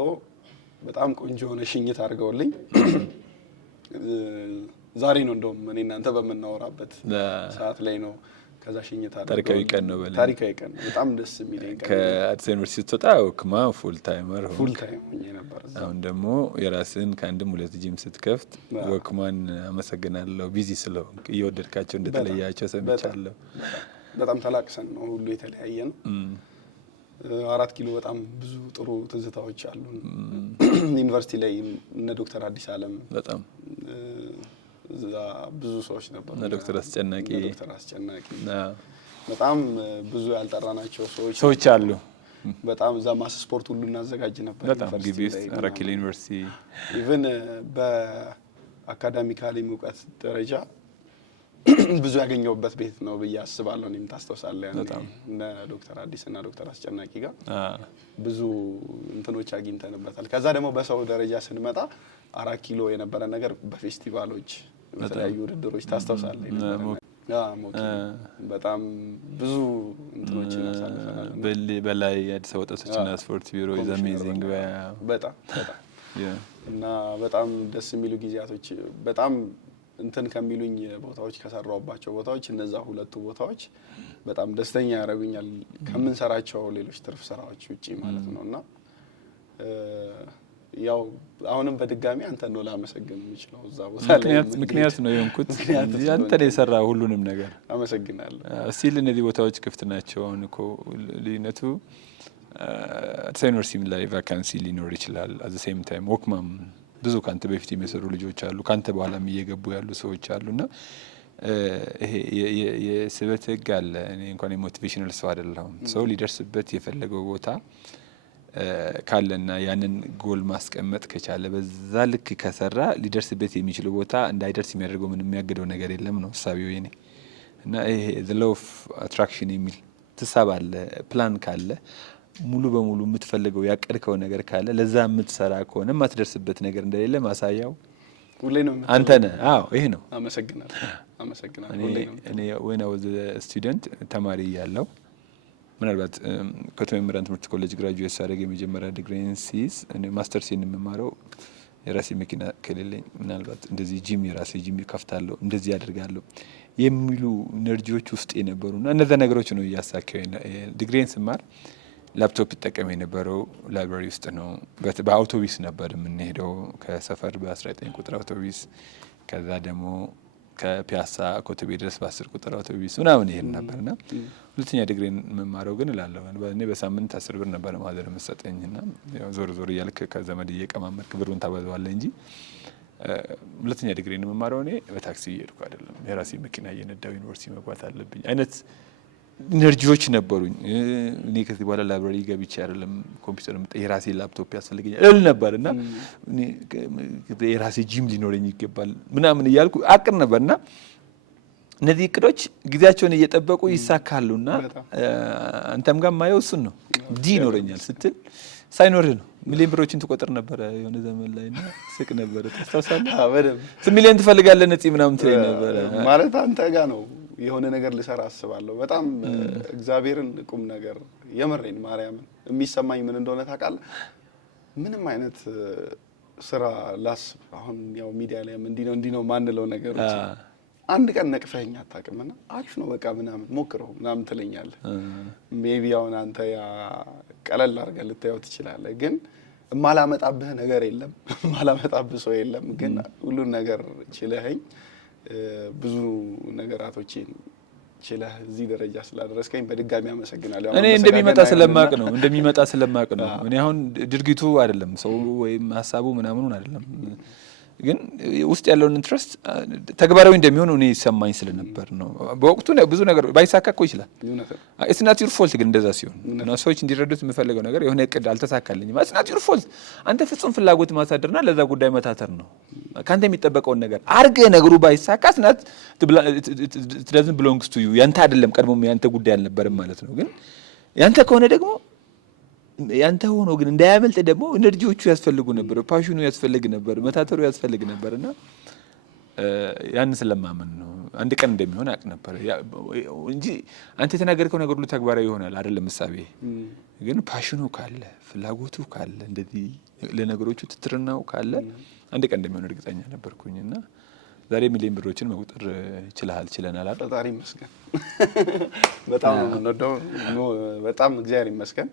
በጣም ቆንጆ ሆነ ሽኝት አድርገውልኝ ዛሬ ነው እንደውም እኔ እናንተ በመናወራበት ሰዓት ላይ ነው ከዛ ሽኝት አድርገው ታሪካዊ ቀን ነው በለ ታሪካዊ ቀን በጣም ደስ የሚለኝ ቀን። ከአዲስ ዩኒቨርሲቲ ስትወጣ ወክማ ፉል ታይም ሆኜ ነበር። አሁን ደግሞ የራስን ከአንድም 2 ጂም ስትከፍት ወክማን አመሰግናለሁ። ቢዚ ስለሆንክ እየወደድካቸው እንደተለያቸው ሰምቻለሁ። በጣም ተላቅሰን ነው ሁሉ የተለያየ ነው። 4 ኪሎ በጣም ብዙ ጥሩ ትዝታዎች አሉ። ዩኒቨርሲቲ ላይ እነ ዶክተር አዲስ አለም በጣም ብዙ ሰዎች ነበሩ። ዶክተር አስጨናቂ በጣም ብዙ ያልጠራናቸው ሰዎች አሉ። በጣም እዛ ማስ ስፖርት ሁሉ እናዘጋጅ ነበር። በጣም ግቢ ውስጥ 4 ኪሎ ዩኒቨርሲቲ ኢቭን በአካዳሚካሊ እውቀት ደረጃ ብዙ ያገኘውበት ቤት ነው ብዬ አስባለሁ። እኔም ታስተውሳለህ እና ዶክተር አዲስ እና ዶክተር አስጨናቂ ጋር ብዙ እንትኖች አግኝተንበታል። ከዛ ደግሞ በሰው ደረጃ ስንመጣ 4 ኪሎ የነበረ ነገር በፌስቲቫሎች በተለያዩ ውድድሮች ታስተውሳለህ በጣም ብዙ እንትኖች ያሳልፈናል። በላይ አዲስ አበባ ወጣቶችና ስፖርት ቢሮ is amazing በጣም እና በጣም ደስ የሚሉ ጊዜያቶች በጣም እንትን ከሚሉኝ ቦታዎች ከሰራውባቸው ቦታዎች እነዛ ሁለቱ ቦታዎች በጣም ደስተኛ ያደርጉኛል ከምንሰራቸው ሌሎች ትርፍ ስራዎች ውጪ ማለት ነውና ያው አሁንም በድጋሚ አንተ ነው ላመሰግን የምችለው እዛ ቦታ ላይ ምክንያት ነው የሆንኩት አንተ ነው የሰራው ሁሉንም ነገር አመሰግናለሁ። እስቲ እነዚህ ቦታዎች ክፍት ናቸው። አሁን እኮ ልዩነቱ ዩኒቨርሲቲ ላይ ቫካንሲ ሊኖር ይችላል። at the same time ወክማም ብዙ ካንተ በፊት የሚሰሩ ልጆች አሉ፣ ካንተ በኋላም እየገቡ ያሉ ሰዎች አሉና ይሄ የስበት ህግ አለ። እኔ እንኳን የሞቲቬሽናል ሰው አይደለሁም። ሰው ሊደርስበት የፈለገው ቦታ ካለና ያንን ጎል ማስቀመጥ ከቻለ በዛ ልክ ከሰራ ሊደርስበት የሚችለው ቦታ እንዳይደርስ የሚያደርገው ምንም የሚያገደው ነገር የለም ነው ሐሳቢው የኔ እና ይሄ the law of attraction የሚል ተሳባለ ፕላን ካለ ሙሉ በሙሉ የምትፈልገው ያቀድከው ነገር ካለ ለዛ የምትሰራ ከሆነ ማትደርስበት ነገር እንደሌለ ማሳያው ሁሌ ነው አንተ ነህ። አዎ ይሄ ነው። አመሰግናለሁ። እኔ when I was a student ተማሪ ያለው ምናልባት ከቶሜምራን ትምህርት ኮሌጅ ግራጁዌት ሳደርግ የመጀመሪያ ዲግሪን ሲይዝ እኔ ማስተርስ የምማረው የራሴ መኪና ከሌለኝ ምናልባት እንደዚህ ጂም የራሴ ጂም ከፍታለሁ እንደዚህ ያደርጋለሁ የሚሉ ኢነርጂዎች ውስጥ የነበሩና እነዛ ነገሮች ነው እያሳካው ዲግሪን ስማር ላፕቶፕ ተጠቀመ የነበረው ላይብራሪ ውስጥ ነው። በአውቶቡስ ነበር የምንሄደው ከሰፈር በ19 ቁጥር አውቶቡስ ከዛ ደግሞ ከፒያሳ ኮተቤ ድረስ በ10 ቁጥር አውቶቡስ ምናምን ይሄን ነበርና ሁለተኛ ዲግሪን መማረው ግን እላለሁ እኔ በሳምንት 10 ብር ነበር ማዘር መሰጠኝና ያው ዞር ዞር እያልክ ከዘመድ እየቀማመርክ ብሩን ታበዛዋለህ እንጂ ሁለተኛ ዲግሪን መማረው እኔ በታክሲ እየሄድኩ አይደለም የራሴ መኪና እየነዳው ዩኒቨርሲቲ መግባት አለብኝ አይነት ኢነርጂዎች ነበሩኝ። እኔ ከዚህ በኋላ ላይብራሪ ገብቼ አይደለም ኮምፒውተር የራሴ ላፕቶፕ ያስፈልገኛል እል ነበርና እኔ የራሴ ጂም ሊኖረኝ ይገባል ምናምን እያልኩ አቅር ነበርና እነዚህ እቅዶች ጊዜያቸውን እየጠበቁ ይሳካሉና አንተም ጋር ማየው እሱን ነው ዲ ይኖረኛል ስትል ሳይኖርህ ነው ሚሊዮን ብሮችን ትቆጥር ነበር የሆነ ዘመን ላይና ስቅ ነበር ታስታውሳለህ? በደምብ 8 ሚሊዮን ትፈልጋለህ ነፂ ምናምን ትለኝ ነበር ማለት አንተ ጋር ነው የሆነ ነገር ልሰራ አስባለሁ። በጣም እግዚአብሔርን ቁም ነገር የመረኝ ማርያምን የሚሰማኝ ምን እንደሆነ ታውቃለህ? ምንም አይነት ስራ ላስብ አሁን ያው ሚዲያ ላይ እንዲህ ነው ማንለው ነገሮች አንድ ቀን ነቅፈኸኝ አታውቅምና አሪፍ ነው በቃ ምናምን ሞክረው ምናምን ትለኛለህ። ሜቢ አሁን አንተ ያ ቀለል አድርገህ ልታየው ትችላለህ፣ ግን የማላመጣብህ ነገር የለም የማላመጣብህ ሰው የለም። ግን ሁሉን ነገር ችለኸኝ ብዙ ነገራቶችን ችለህ እዚህ ደረጃ ስላደረስከኝ በድጋሚ አመሰግናለሁ። እኔ እንደሚመጣ ስለማቅ ነው እኔ አሁን ድርጊቱ አይደለም ሰው ወይም ሀሳቡ ምናምኑን አይደለም፣ ግን ውስጥ ያለውን ኢንትረስት ተግባራዊ እንደሚሆን እኔ ይሰማኝ ስለነበር ነው። በወቅቱ ብዙ ነገር ባይሳካ እኮ ይችላል it's not your fault። ግን እንደዛ ሲሆን እና ሰዎች እንዲረዱት የምፈልገው ነገር የሆነ እቅድ አልተሳካልኝም it's not your fault። አንተ ፍጹም ፍላጎት ማሳደርና ለዛ ጉዳይ መታተር ነው። ካንተ የሚጠበቀውን ነገር አርገህ ነገሩ ባይሳካ ስናት it doesn't belong to you ያንተ አይደለም፣ ቀድሞም ያንተ ጉዳይ አልነበረም ማለት ነው። ግን ያንተ ከሆነ ደግሞ ያንተ ሆኖ ግን እንዳያመልጥ ደግሞ ኢነርጂዎቹ ያስፈልጉ ነበር፣ ፓሽኑ ያስፈልግ ነበር፣ መታተሩ ያስፈልግ ነበርና ያን ስለማመን ነው አንድ ቀን እንደሚሆን አቅ ነበር እንጂ አንተ የተናገርከው ነገር ሁሉ ተግባራዊ ይሆናል አይደለም ምሳቤ። ግን ፓሽኑ ካለ ፍላጎቱ ካለ እንደዚህ ለነገሮቹ ትትርናው ካለ አንድ ቀን እንደሚሆን እርግጠኛ ነበርኩኝና ዛሬ ሚሊዮን ብሮችን መቁጠር ችለናል አይደል? ፈጣሪ ይመስገን። በጣም እግዚአብሔር ይመስገን።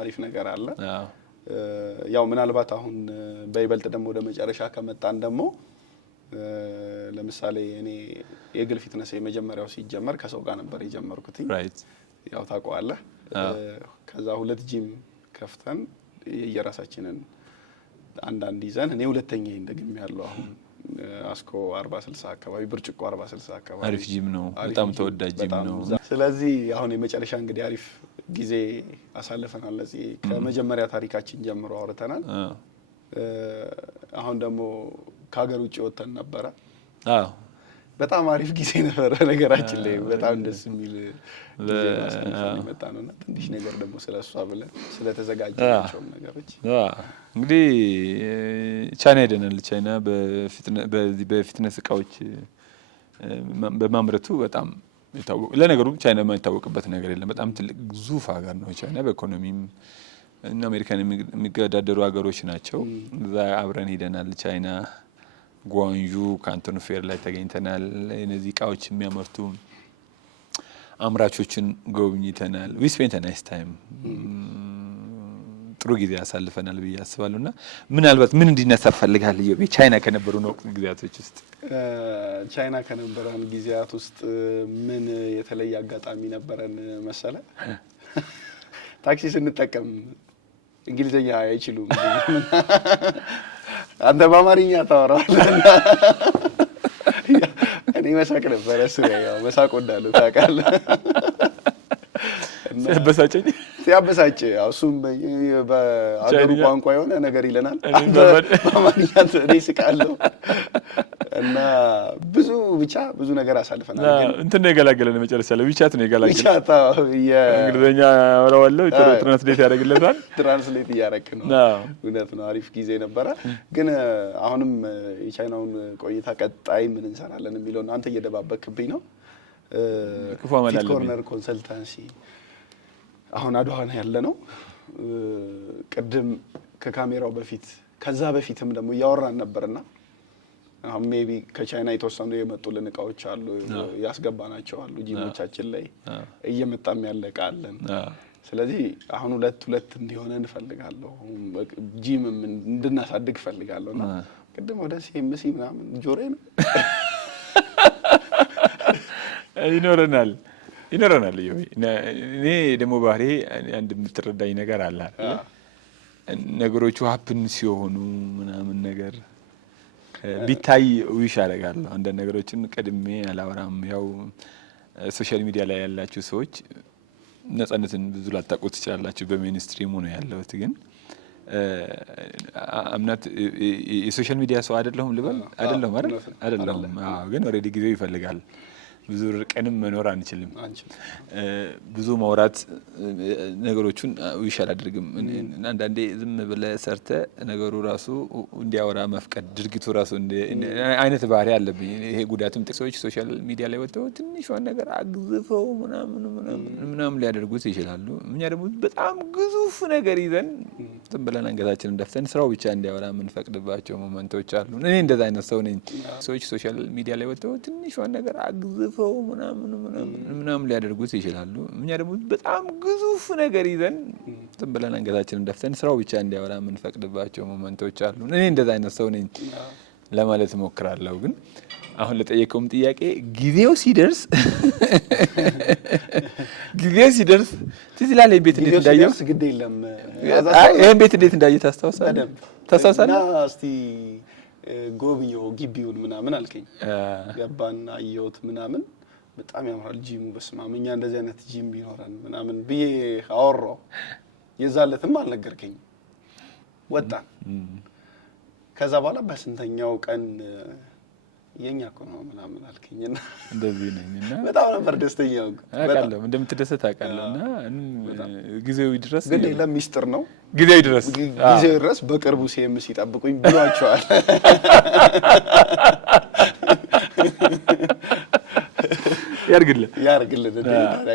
አሪፍ ነገር አለ። ያው ምናልባት አሁን በይበልጥ ደግሞ ወደ መጨረሻ ከመጣን ደግሞ ለምሳሌ እኔ የግል ፊትነስ የመጀመሪያው ሲጀመር ከሰው ጋር ነበር የጀመርኩት። ያው ታውቀዋለህ። ከዛ 2 ጂም ከፍተን የራሳችንን አንዳንድ ይዘን እኔ ሁለተኛ እንደግም ያለው አሁን አስኮ 40-60 አካባቢ ብርጭቆ 40-60 አካባቢ አሪፍ ጂም ነው፣ በጣም ተወዳጅ ጂም ነው። ስለዚህ አሁን የመጨረሻ እንግዲህ አሪፍ ጊዜ አሳልፈናል። ለዚህ ከመጀመሪያ ታሪካችን ጀምሮ አውርተናል። አሁን ደግሞ ከሀገር ውጭ ወጥተን ነበረ። በጣም አሪፍ ጊዜ ነበረ ነገራችን ላይ በጣም ደስ የሚል መጣ ነውና ትንሽ ነገር ደግሞ ስለሷ ብለን ስለተዘጋጀናቸው ነገሮች እንግዲህ ቻይና ሄደናል። ቻይና በፊትነስ እቃዎች በማምረቱ በጣም የታወቀ ለነገሩ ቻይና የማይታወቅበት ነገር የለም። በጣም ትልቅ ግዙፍ ሀገር ነው ቻይና። በኢኮኖሚም እና አሜሪካን የሚገዳደሩ ሀገሮች ናቸው። እዛ አብረን ሄደናል ቻይና ጓንዡ ካንቶን ፌር ላይ ተገኝተናል። እነዚህ እቃዎች የሚያመርቱ አምራቾችን ጎብኝተናል። ዊ ስፔንት ናይስ ታይም ጥሩ ጊዜ ያሳልፈናል ብዬ አስባለሁና ምናልባት ምን እንዲነሳ ፈልጋለሁ ቻይና ከነበሩ ነው ጊዜያቶች ውስጥ ቻይና ከነበረን ጊዜያት ውስጥ ምን የተለየ አጋጣሚ ነበረን መሰለ? ታክሲ ስንጠቀም እንግሊዘኛ አይችሉም። አንተ በአማርኛ ታወራለህ። እኔ መሳቅ ነበር ያው መሳቅ ወዳለሁ ታውቃለህ። ሲያበሳጭ እሱም በአገሩ ቋንቋ የሆነ ነገር ይለናል። በአማርኛ እኔ ስቃለሁ እና ብዙ ነገር አሳልፈናል። እንትን ነው የገላገለን መጨረሻ ላይ ዊቻት ነው የገላገለን። እንግሊዝኛ አወራዋለሁ ትራንስሌት ያደርግለታል። ትራንስሌት እያደረክ ነው። እውነት ነው። አሪፍ ጊዜ ነበረ። ግን አሁንም የቻይናውን ቆይታ ቀጣይ ምን እንሰራለን የሚለውን አንተ እየደባበክብኝ ነው። ፊት ኮርነር ኮንሰልታንሲ አሁን አድዋ ነው ያለ ነው። ቅድም ከካሜራው በፊት ከዛ በፊትም ደግሞ እያወራን ነበርና አሁን ሜቢ ከቻይና የተወሰኑ የመጡልን እቃዎች አሉ ያስገባናቸው አሉ ጂሞቻችን ላይ እየመጣም ያለቃለን። ስለዚህ አሁን ሁለት እንዲሆነ እንፈልጋለሁ። ጂም እንድናሳድግ ፈልጋለሁና ቅድም ወደ ሲኤምሲ ምናምን ጆሬ ነው ይኖረናል። እኔ ደግሞ ባህሪ አንድ የምትረዳኝ ነገር አለ። ነገሮቹ ሀፕን ሲሆኑ ምናምን ነገር ቢታይ ዊሽ አደርጋለሁ። አንዳንድ ነገሮችን ቀድሜ አላወራም። ያው ሶሻል ሚዲያ ላይ ያላችሁ ሰዎች ነጻነትን ብዙ ላታውቁ ትችላላችሁ። በሜንስትሪሙ ነው ያለሁት። ግን አምናት የሶሻል ሚዲያ ሰው አይደለሁም ልበል። አይደለሁም። ግን ኦልሬዲ ጊዜው ይፈልጋል። ብዙ ርቀንም መኖር አንችልም። ብዙ ማውራት ነገሮችን ዊሽ አላደርግም። አንዳንዴ ዝም ብለህ ሰርተህ ነገሩ ራሱ እንዲያወራ መፍቀድ ድርጊቱ ራሱ አይነት ባህሪ አለብኝ። ይሄ ጉዳትም ጥቅሶች ሶሻል ሚዲያ ላይ ወጥተው ትንሿን ነገር አግዝፈው ምናምን ሊያደርጉት ይችላሉ። እኛ ደግሞ በጣም ግዙፍ ነገር ይዘን ዝም ብለን አንገታችንን ደፍተን ስራው ብቻ እንዲያወራ የምንፈቅድባቸው ሞመንቶች አሉ። እኔ እንደዛ አይነት ሰው ነኝ። ሰዎች ሶሻል ሚዲያ ላይ ወጥተው ትንሿን ነገር አግዝፈው ምናምን ሊያደርጉት ይችላሉ። እኛ ደግሞ በጣም ግዙፍ ነገር ይዘን ዝም ብለን አንገታችንን ደፍተን ስራው ብቻ እንዲያወራ የምንፈቅድባቸው ሞመንቶች አሉ። እኔ እንደዛ አይነት ሰው ነኝ ለማለት እሞክራለሁ። ግን አሁን ለጠየቀውም ጥያቄ ጊዜው ሲደርስ ትዝ ይላለኝ ቤት እንዴት እንዳየው ግድ የለም ይሄን ቤት እንዴት እንዳየው ታስታውሳለህ? እስቲ ጎብኘው ግቢውን ምናምን አልከኝ። ገባና አየሁት ምናምን በጣም ያምራል ጂሙ። በስማም እኛ እንደዚህ አይነት ጂም ቢኖረን ምናምን ብዬ አወራው። የዛለትም አልነገርከኝ ወጣን። ከዛ በኋላ በስንተኛው ቀን የኛ እኮ ነው ምናምን አልከኝና እንደዚህ ነኝና በጣም ነበር ደስተኛ ሆንኩ። አውቃለሁ እንደምትደሰት አውቃለሁና ጊዜው ይድረስ ግን ለሚስጥር ነው ጊዜው ይድረስ በቅርቡ ሲኤምሲ ይጠብቁኝ ብሏቸዋል። ያርግልን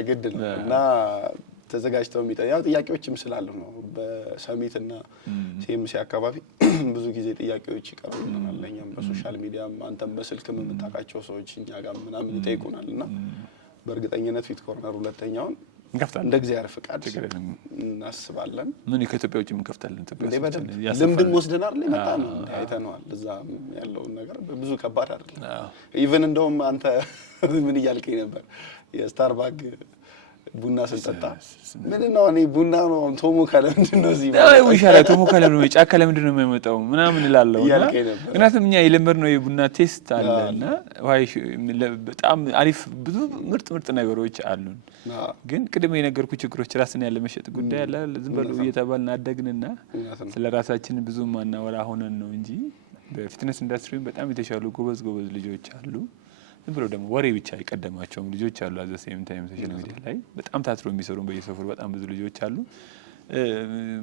ግድ ነው እና ተዘጋጅተው ያው ጥያቄዎችም ስላሉ ነው። በሰሚትና ሲኤምሲ አካባቢ ብዙ ጊዜ ጥያቄዎች ይቀርቡልናል። ለኛም በሶሻል ሚዲያም አንተም በስልክም የምታውቃቸው ሰዎች እኛ ጋር ምናምን ይጠይቁናልና በእርግጠኝነት ፊት ኮርነር ሁለተኛውን እንከፍታለን እንደ እግዚአብሔር ፍቃድ እናስባለን። ምን ከኢትዮጵያ ውጭ እንከፍታለን። ኢትዮጵያ ልምድም ወስደናል። በጣም አይተነዋል። እዛ ያለውን ነገር ብዙ ከባድ አይደለም። ኢቭን እንደውም አንተ ምን እያልከኝ ነበር የስታርባክ ቡና ስንጠጣ ምንድነው እኔ ቡና ነው ቶሞ ካለምንድን ነው እዚህ አይ ወይሻላ ቶሞ ካለምንድን ነው ጫካ ለምንድን ነው የሚመጣው ምናምን እላለሁና ምክንያቱም እኛ የለመድነው የቡና ቴስት አለና በጣም አሪፍ ብዙ ምርጥ ነገሮች አሉን። ግን ቅድም የነገርኩ ችግሮች ራስን ያለ መሸጥ ጉዳይ አለ። ዝም ብሎ እየተባልን አደግንና ስለራሳችን ብዙ ማናወራ ሆነን ነው እንጂ በፊትነስ ኢንዱስትሪው በጣም የተሻሉ ጎበዝ ልጆች አሉ። ዝም ብሎ ደግሞ ወሬ ብቻ የቀደማቸውም ልጆች አሉ። አዘ ሴም ታይም ሶሻል ሚዲያ ላይ በጣም ታትሮ የሚሰሩ በየሰፈሩ በጣም ብዙ ልጆች አሉ።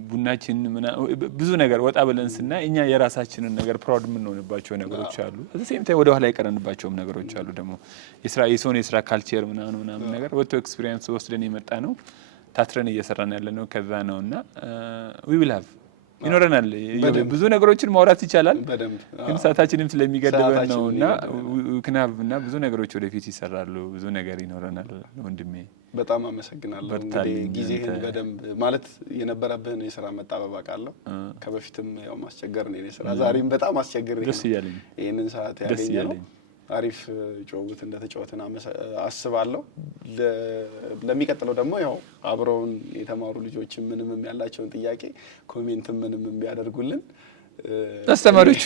ቡናችን ብዙ ነገር ወጣ ብለን ስናይ እኛ የራሳችንን ነገር ፕራውድ የምንሆንባቸው ነገሮች አሉ። አዘ ሴም ታይም ወደ ኋላ የቀረንባቸውም ነገሮች አሉ። ደግሞ የሰውን የስራ ካልቸር ምናምን ነገር ወጥቶ ኤክስፒሪየንስ ወስደን የመጣ ነው። ታትረን እየሰራን ያለ ነው። ከዛ ነውና ዊ ዊል ሃቭ ይኖረናል ብዙ ነገሮችን ማውራት ይቻላል። ግን ሰዓታችንም ስለሚገድበን ነውና ክናብና ብዙ ነገሮች ወደፊት ይሰራሉ። ብዙ ነገር ይኖረናል። ወንድሜ በጣም አመሰግናለሁ። እንግዲህ ጊዜህን በደንብ ማለት የነበረብህን የስራ መጣበቅ አለው። ከበፊትም ያው ማስቸገር ነው የስራ ዛሬም በጣም አስቸግር ነው ይሄንን ሰዓት ያገኘነው። አሪፍ ጨዋታ እንደተጫወተና አስባለሁ። ለሚቀጥለው ደግሞ ያው አብረውን የተማሩ ልጆች ምንም ያላቸውን ጥያቄ ኮሜንት ምንም ቢያደርጉልን አስተማሪዎቹ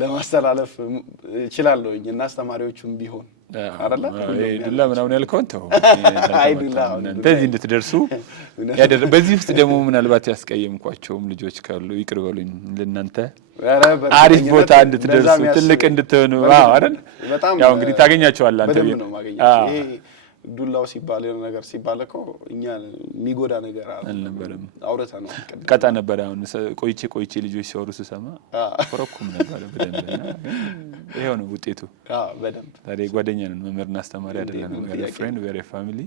ለማስተላለፍ እችላለሁኝ እና አስተማሪዎቹም ቢሆን አይደለ ዱላ ምናምን ያልከውን ተው እንደዚህ እንድትደርሱ በዚህ ውስጥ ደግሞ ምናልባት ያስቀየምኳቸውም ልጆች ካሉ ይቅር በሉኝ። ለእናንተ አሪፍ ቦታ እንድትደርሱ ትልቅ እንድትሆኑ አይደል ያው እንግዲህ ታገኛቸዋለህ አንተ ነው ማገኛቸው። ይሄ ዱላው ሲባል የሆነ ነገር ሲባል እኮ እኛ የሚጎዳ ነገር አልነበረም። አውረታ ነው ቀጣ ነበር። አሁን ቆይቼ ልጆች ሲወሩ ስሰማ ኮረኩም ነበር በደንብና ይሄው ነው ውጤቱ። በደንብ ታዲያ ጓደኛ ነን፣ መምህርና አስተማሪ አይደለም። ቬሪ ፍሬንድ ቬሪ ፋሚሊ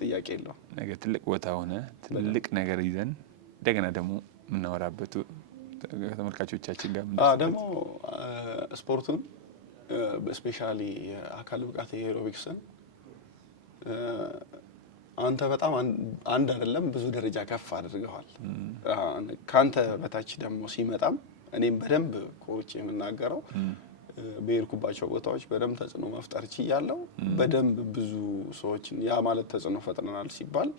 ጥያቄ የለው። ነገ ትልቅ ቦታ ሆነ ትልቅ ነገር ይዘን እንደገና ደግሞ የምናወራበት ተመልካቾቻችን ጋር ደግሞ ስፖርቱን ስፔሻሊ አካል ብቃት ኤሮቢክስን አንተ በጣም አንድ አይደለም ብዙ ደረጃ ከፍ አድርገዋል። ካንተ በታች ደግሞ ሲመጣም እኔም በደንብ ኮች የምናገረው በሄድኩባቸው ቦታዎች በደንብ ተጽዕኖ መፍጠር ችያለሁ። በደንብ ብዙ ሰዎችን ያ ማለት ተጽዕኖ ፈጥረናል ሲባል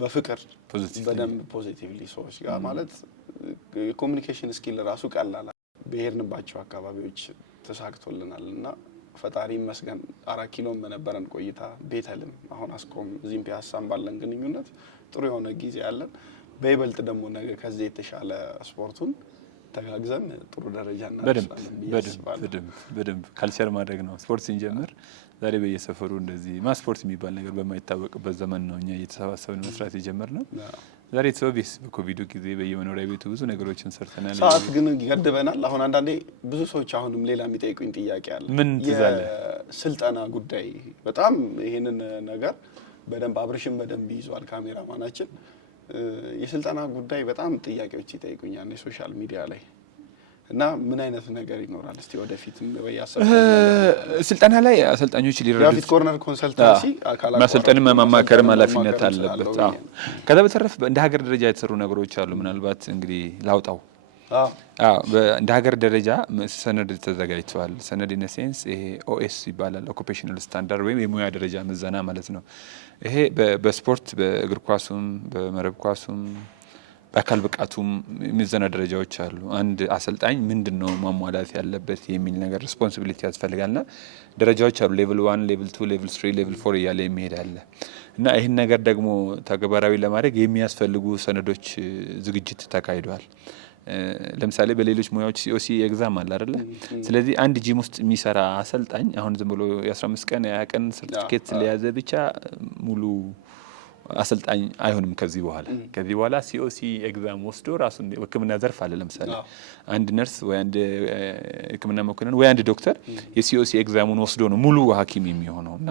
በፍቅር በደንብ ፖዚቲቭሊ ሰዎች ጋር ማለት የኮሙኒኬሽን ስኪል ራሱ ቀላል በሄድንባቸው አካባቢዎች ተሳክቶልናል እና ፈጣሪ ይመስገን። 4 ኪሎም በነበረን ቆይታ ቤተልም አሁን አስቆም እዚህም ፒያሳም ባለን ግንኙነት ጥሩ የሆነ ጊዜ ያለን በይበልጥ ደግሞ ነገ ከዚህ የተሻለ ስፖርቱን ተጋግዘን ጥሩ ደረጃ እናደርሳለን። በደንብ ካልቸር ማድረግ ነው ስፖርት ሲንጀምር። ዛሬ በየሰፈሩ እንደዚህ ማስፖርት የሚባል ነገር በማይታወቅበት ዘመን ነው እኛ እየተሰባሰብን መስራት የጀመርነው። ዛሬ ተወቢስ በኮቪድ ጊዜ በየመኖሪያ ቤቱ ብዙ ነገሮችን ሰርተናል። ሰዓት ግን ይገድበናል። አሁን አንዳንዴ ብዙ ሰዎች አሁንም ሌላ የሚጠይቁኝ ጥያቄ አለ። ምን ትዛለ የስልጠና ጉዳይ በጣም ይሄንን ነገር በደንብ አብርሽም በደንብ ይዟል ካሜራማናችን። የስልጠና ጉዳይ በጣም ጥያቄዎች ይጠይቁኛል የሶሻል ሚዲያ ላይ እና ምን አይነት ነገር ይኖራል እስቲ ወደፊት ስልጠና ላይ አሰልጣኞች ሊረዱ ግራፊክ ኮርነር ኮንሰልታንሲ አካላ ማሰልጠንም ማማከርም ኃላፊነት አለበት። ከዛ በተረፈ እንደ ሀገር ደረጃ የተሰሩ ነገሮች አሉ። ምናልባት እንግዲህ ላውጣው እንደ ሀገር ደረጃ ሰነድ ተዘጋጅቷል። ሰነድ ኢን ሴንስ ይሄ ኦኤስ ይባላል ኦኩፔሽናል ስታንዳርድ ወይም የሙያ ደረጃ ምዘና ማለት ነው። ይሄ በስፖርት በእግር ኳሱም በመረብ ኳሱም በአካል ብቃቱም የሚዘና ደረጃዎች አሉ። አንድ አሰልጣኝ ምንድነው ማሟላት ያለበት የሚል ነገር ሪስፖንሲቢሊቲ ያስፈልጋልና ደረጃዎች አሉ። ሌቭል 1 ሌቭል 2 ሌቭል 3 ሌቭል 4 እያለ የሚሄድ አለ እና ይህን ነገር ደግሞ ተግባራዊ ለማድረግ የሚያስፈልጉ ሰነዶች ዝግጅት ተካሂዷል። ለምሳሌ በሌሎች ሙያዎች ሲኦሲ ኤግዛም አለ አይደለ? ስለዚህ አንድ ጂም ውስጥ የሚሰራ አሰልጣኝ አሁን ዝም ብሎ የ15 ቀን የ20 ቀን ሰርቲፊኬት ስለያዘ ብቻ ሙሉ አሰልጣኝ አይሆንም። ከዚህ በኋላ ሲኦሲ ኤግዛም ወስዶ ራሱን ሕክምና ዘርፍ አለ። ለምሳሌ አንድ ነርስ ወይ አንድ ሕክምና መኮንን ወይ አንድ ዶክተር የሲኦሲ ኤግዛሙን ወስዶ ነው ሙሉ ሐኪም የሚሆነውና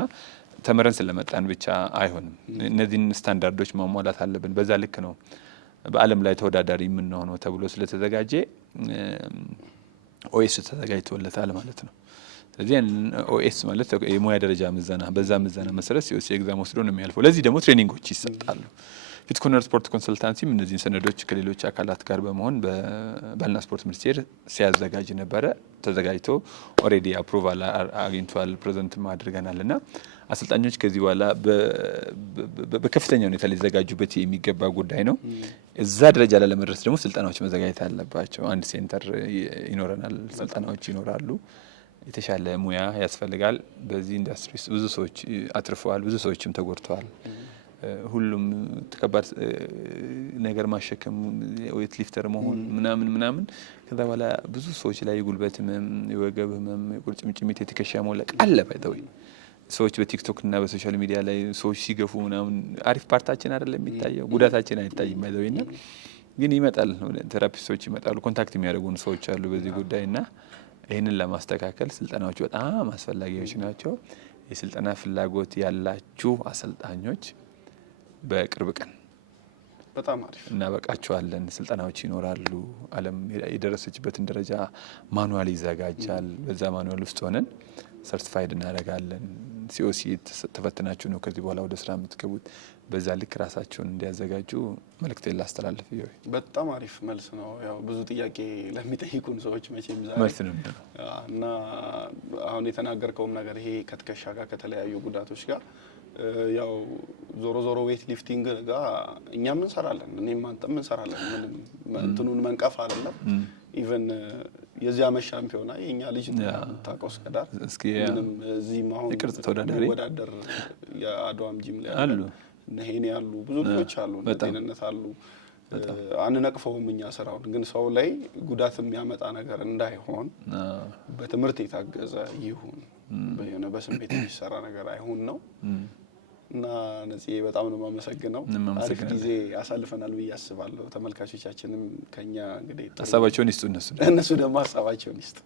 ተመረን ስለመጣን ብቻ አይሆንም። እነዚህን ስታንዳርዶች ማሟላት አለብን። በዛ ልክ ነው በዓለም ላይ ተወዳዳሪ የምንሆነው ተብሎ ስለተዘጋጀ ኦኤስ ተዘጋጅቶለታል ማለት ነው። ስለዚህ ኦኤስ ማለት የሙያ ደረጃ ምዘና፣ በዛ ምዘና መሰረት ሲኦሲ ኤግዛም ወስዶ ነው የሚያልፈው። ለዚህ ደግሞ ትሬኒንጎች ይሰጣሉ። ፊት ኮርነር ስፖርት ኮንሰልታንሲም እነዚህን ሰነዶች ከሌሎች አካላት ጋር በመሆን በባህልና ስፖርት ሚኒስቴር ሲያዘጋጅ ነበረ። ተዘጋጅቶ ኦልሬዲ አፕሩቫል አግኝቷል። ፕሬዘንትም አድርገናልና አሰልጣኞች ከዚህ በኋላ በከፍተኛ ሁኔታ ሊዘጋጁበት የሚገባ ጉዳይ ነው። እዛ ደረጃ ላይ ለመድረስ ደግሞ ስልጠናዎች መዘጋጀት አለባቸው። አንድ ሴንተር ይኖረናል፣ ስልጠናዎች ይኖራሉ። የተሻለ ሙያ ያስፈልጋል። በዚህ ኢንዱስትሪ ውስጥ ብዙ ሰዎች አትርፈዋል፣ ብዙ ሰዎችም ተጎድተዋል። ሁሉም ተከባድ ነገር ማሸከም ዌት ሊፍተር መሆን ምናምን ከዛ በኋላ ብዙ ሰዎች ላይ የጉልበት ህመም፣ የወገብ ህመም፣ የቁርጭምጭሚት፣ የትከሻ መውለቅ አለ ባይተው ሰዎች በቲክቶክ እና በሶሻል ሚዲያ ላይ ሰዎች ሲገፉ ምናምን አሪፍ ፓርታችን አይደለም የሚታየው፣ ጉዳታችን አይታይም ባይተውና ግን ይመጣል ቴራፒስቶች ይመጣሉ፣ ኮንታክት የሚያደርጉን ሰዎች አሉ በዚህ ጉዳይና ይህንን ለማስተካከል ስልጠናዎች በጣም አስፈላጊዎች ናቸው። የስልጠና ፍላጎት ያላችሁ አሰልጣኞች በቅርብ ቀን በጣም አሪፍ እናበቃቸዋለን። ስልጠናዎች ይኖራሉ። ዓለም የደረሰችበትን ደረጃ ማኑዋል ይዘጋጃል። በዛ ማኑዋል ውስጥ ሆነን ሰርቲፋይድ እናደርጋለን። ሲኦሲ ተፈትናችሁ ነው ከዚህ በኋላ ወደ ስራ የምትገቡት። በዛ ልክ ራሳቸውን እንዲያዘጋጁ መልእክቴን ላስተላልፍ። በጣም አሪፍ መልስ ነው። ያው ብዙ ጥያቄ ለሚጠይቁን ሰዎች መቼም ዛሬ መልስ ነው እና አሁን የተናገርከውም ነገር ይሄ ከትከሻ ጋር ከተለያዩ ጉዳቶች ጋር ያው ዞሮ ዌት ሊፍቲንግ ጋር እኛም እንሰራለን፣ እኔም አንተም እንሰራለን። ምንም እንትኑን መንቀፍ አይደለም። ኢቨን የዚህ አመት ሻምፒዮና የኛ ልጅ ታውቀው እስከዳር ምንም እዚህም አሁን የቅርጽ ተወዳዳሪ ወዳደር የአድዋም ጂም ላይ አሉ ነሄኔ ያሉ ብዙ ልጆች አሉ፣ ጤንነት አሉ። አንነቅፈውም እኛ ስራውን፣ ግን ሰው ላይ ጉዳት የሚያመጣ ነገር እንዳይሆን በትምህርት የታገዘ ይሁን፣ በየሆነ በስሜት የሚሰራ ነገር አይሁን ነው። እና ነጽዬ በጣም ነው የማመሰግነው። አሪፍ ጊዜ አሳልፈናል ብዬ አስባለሁ። ተመልካቾቻችንም ከኛ እንግዲህ ሀሳባቸውን ይስጡ፣ እነሱ ደግሞ ሀሳባቸውን ይስጡ።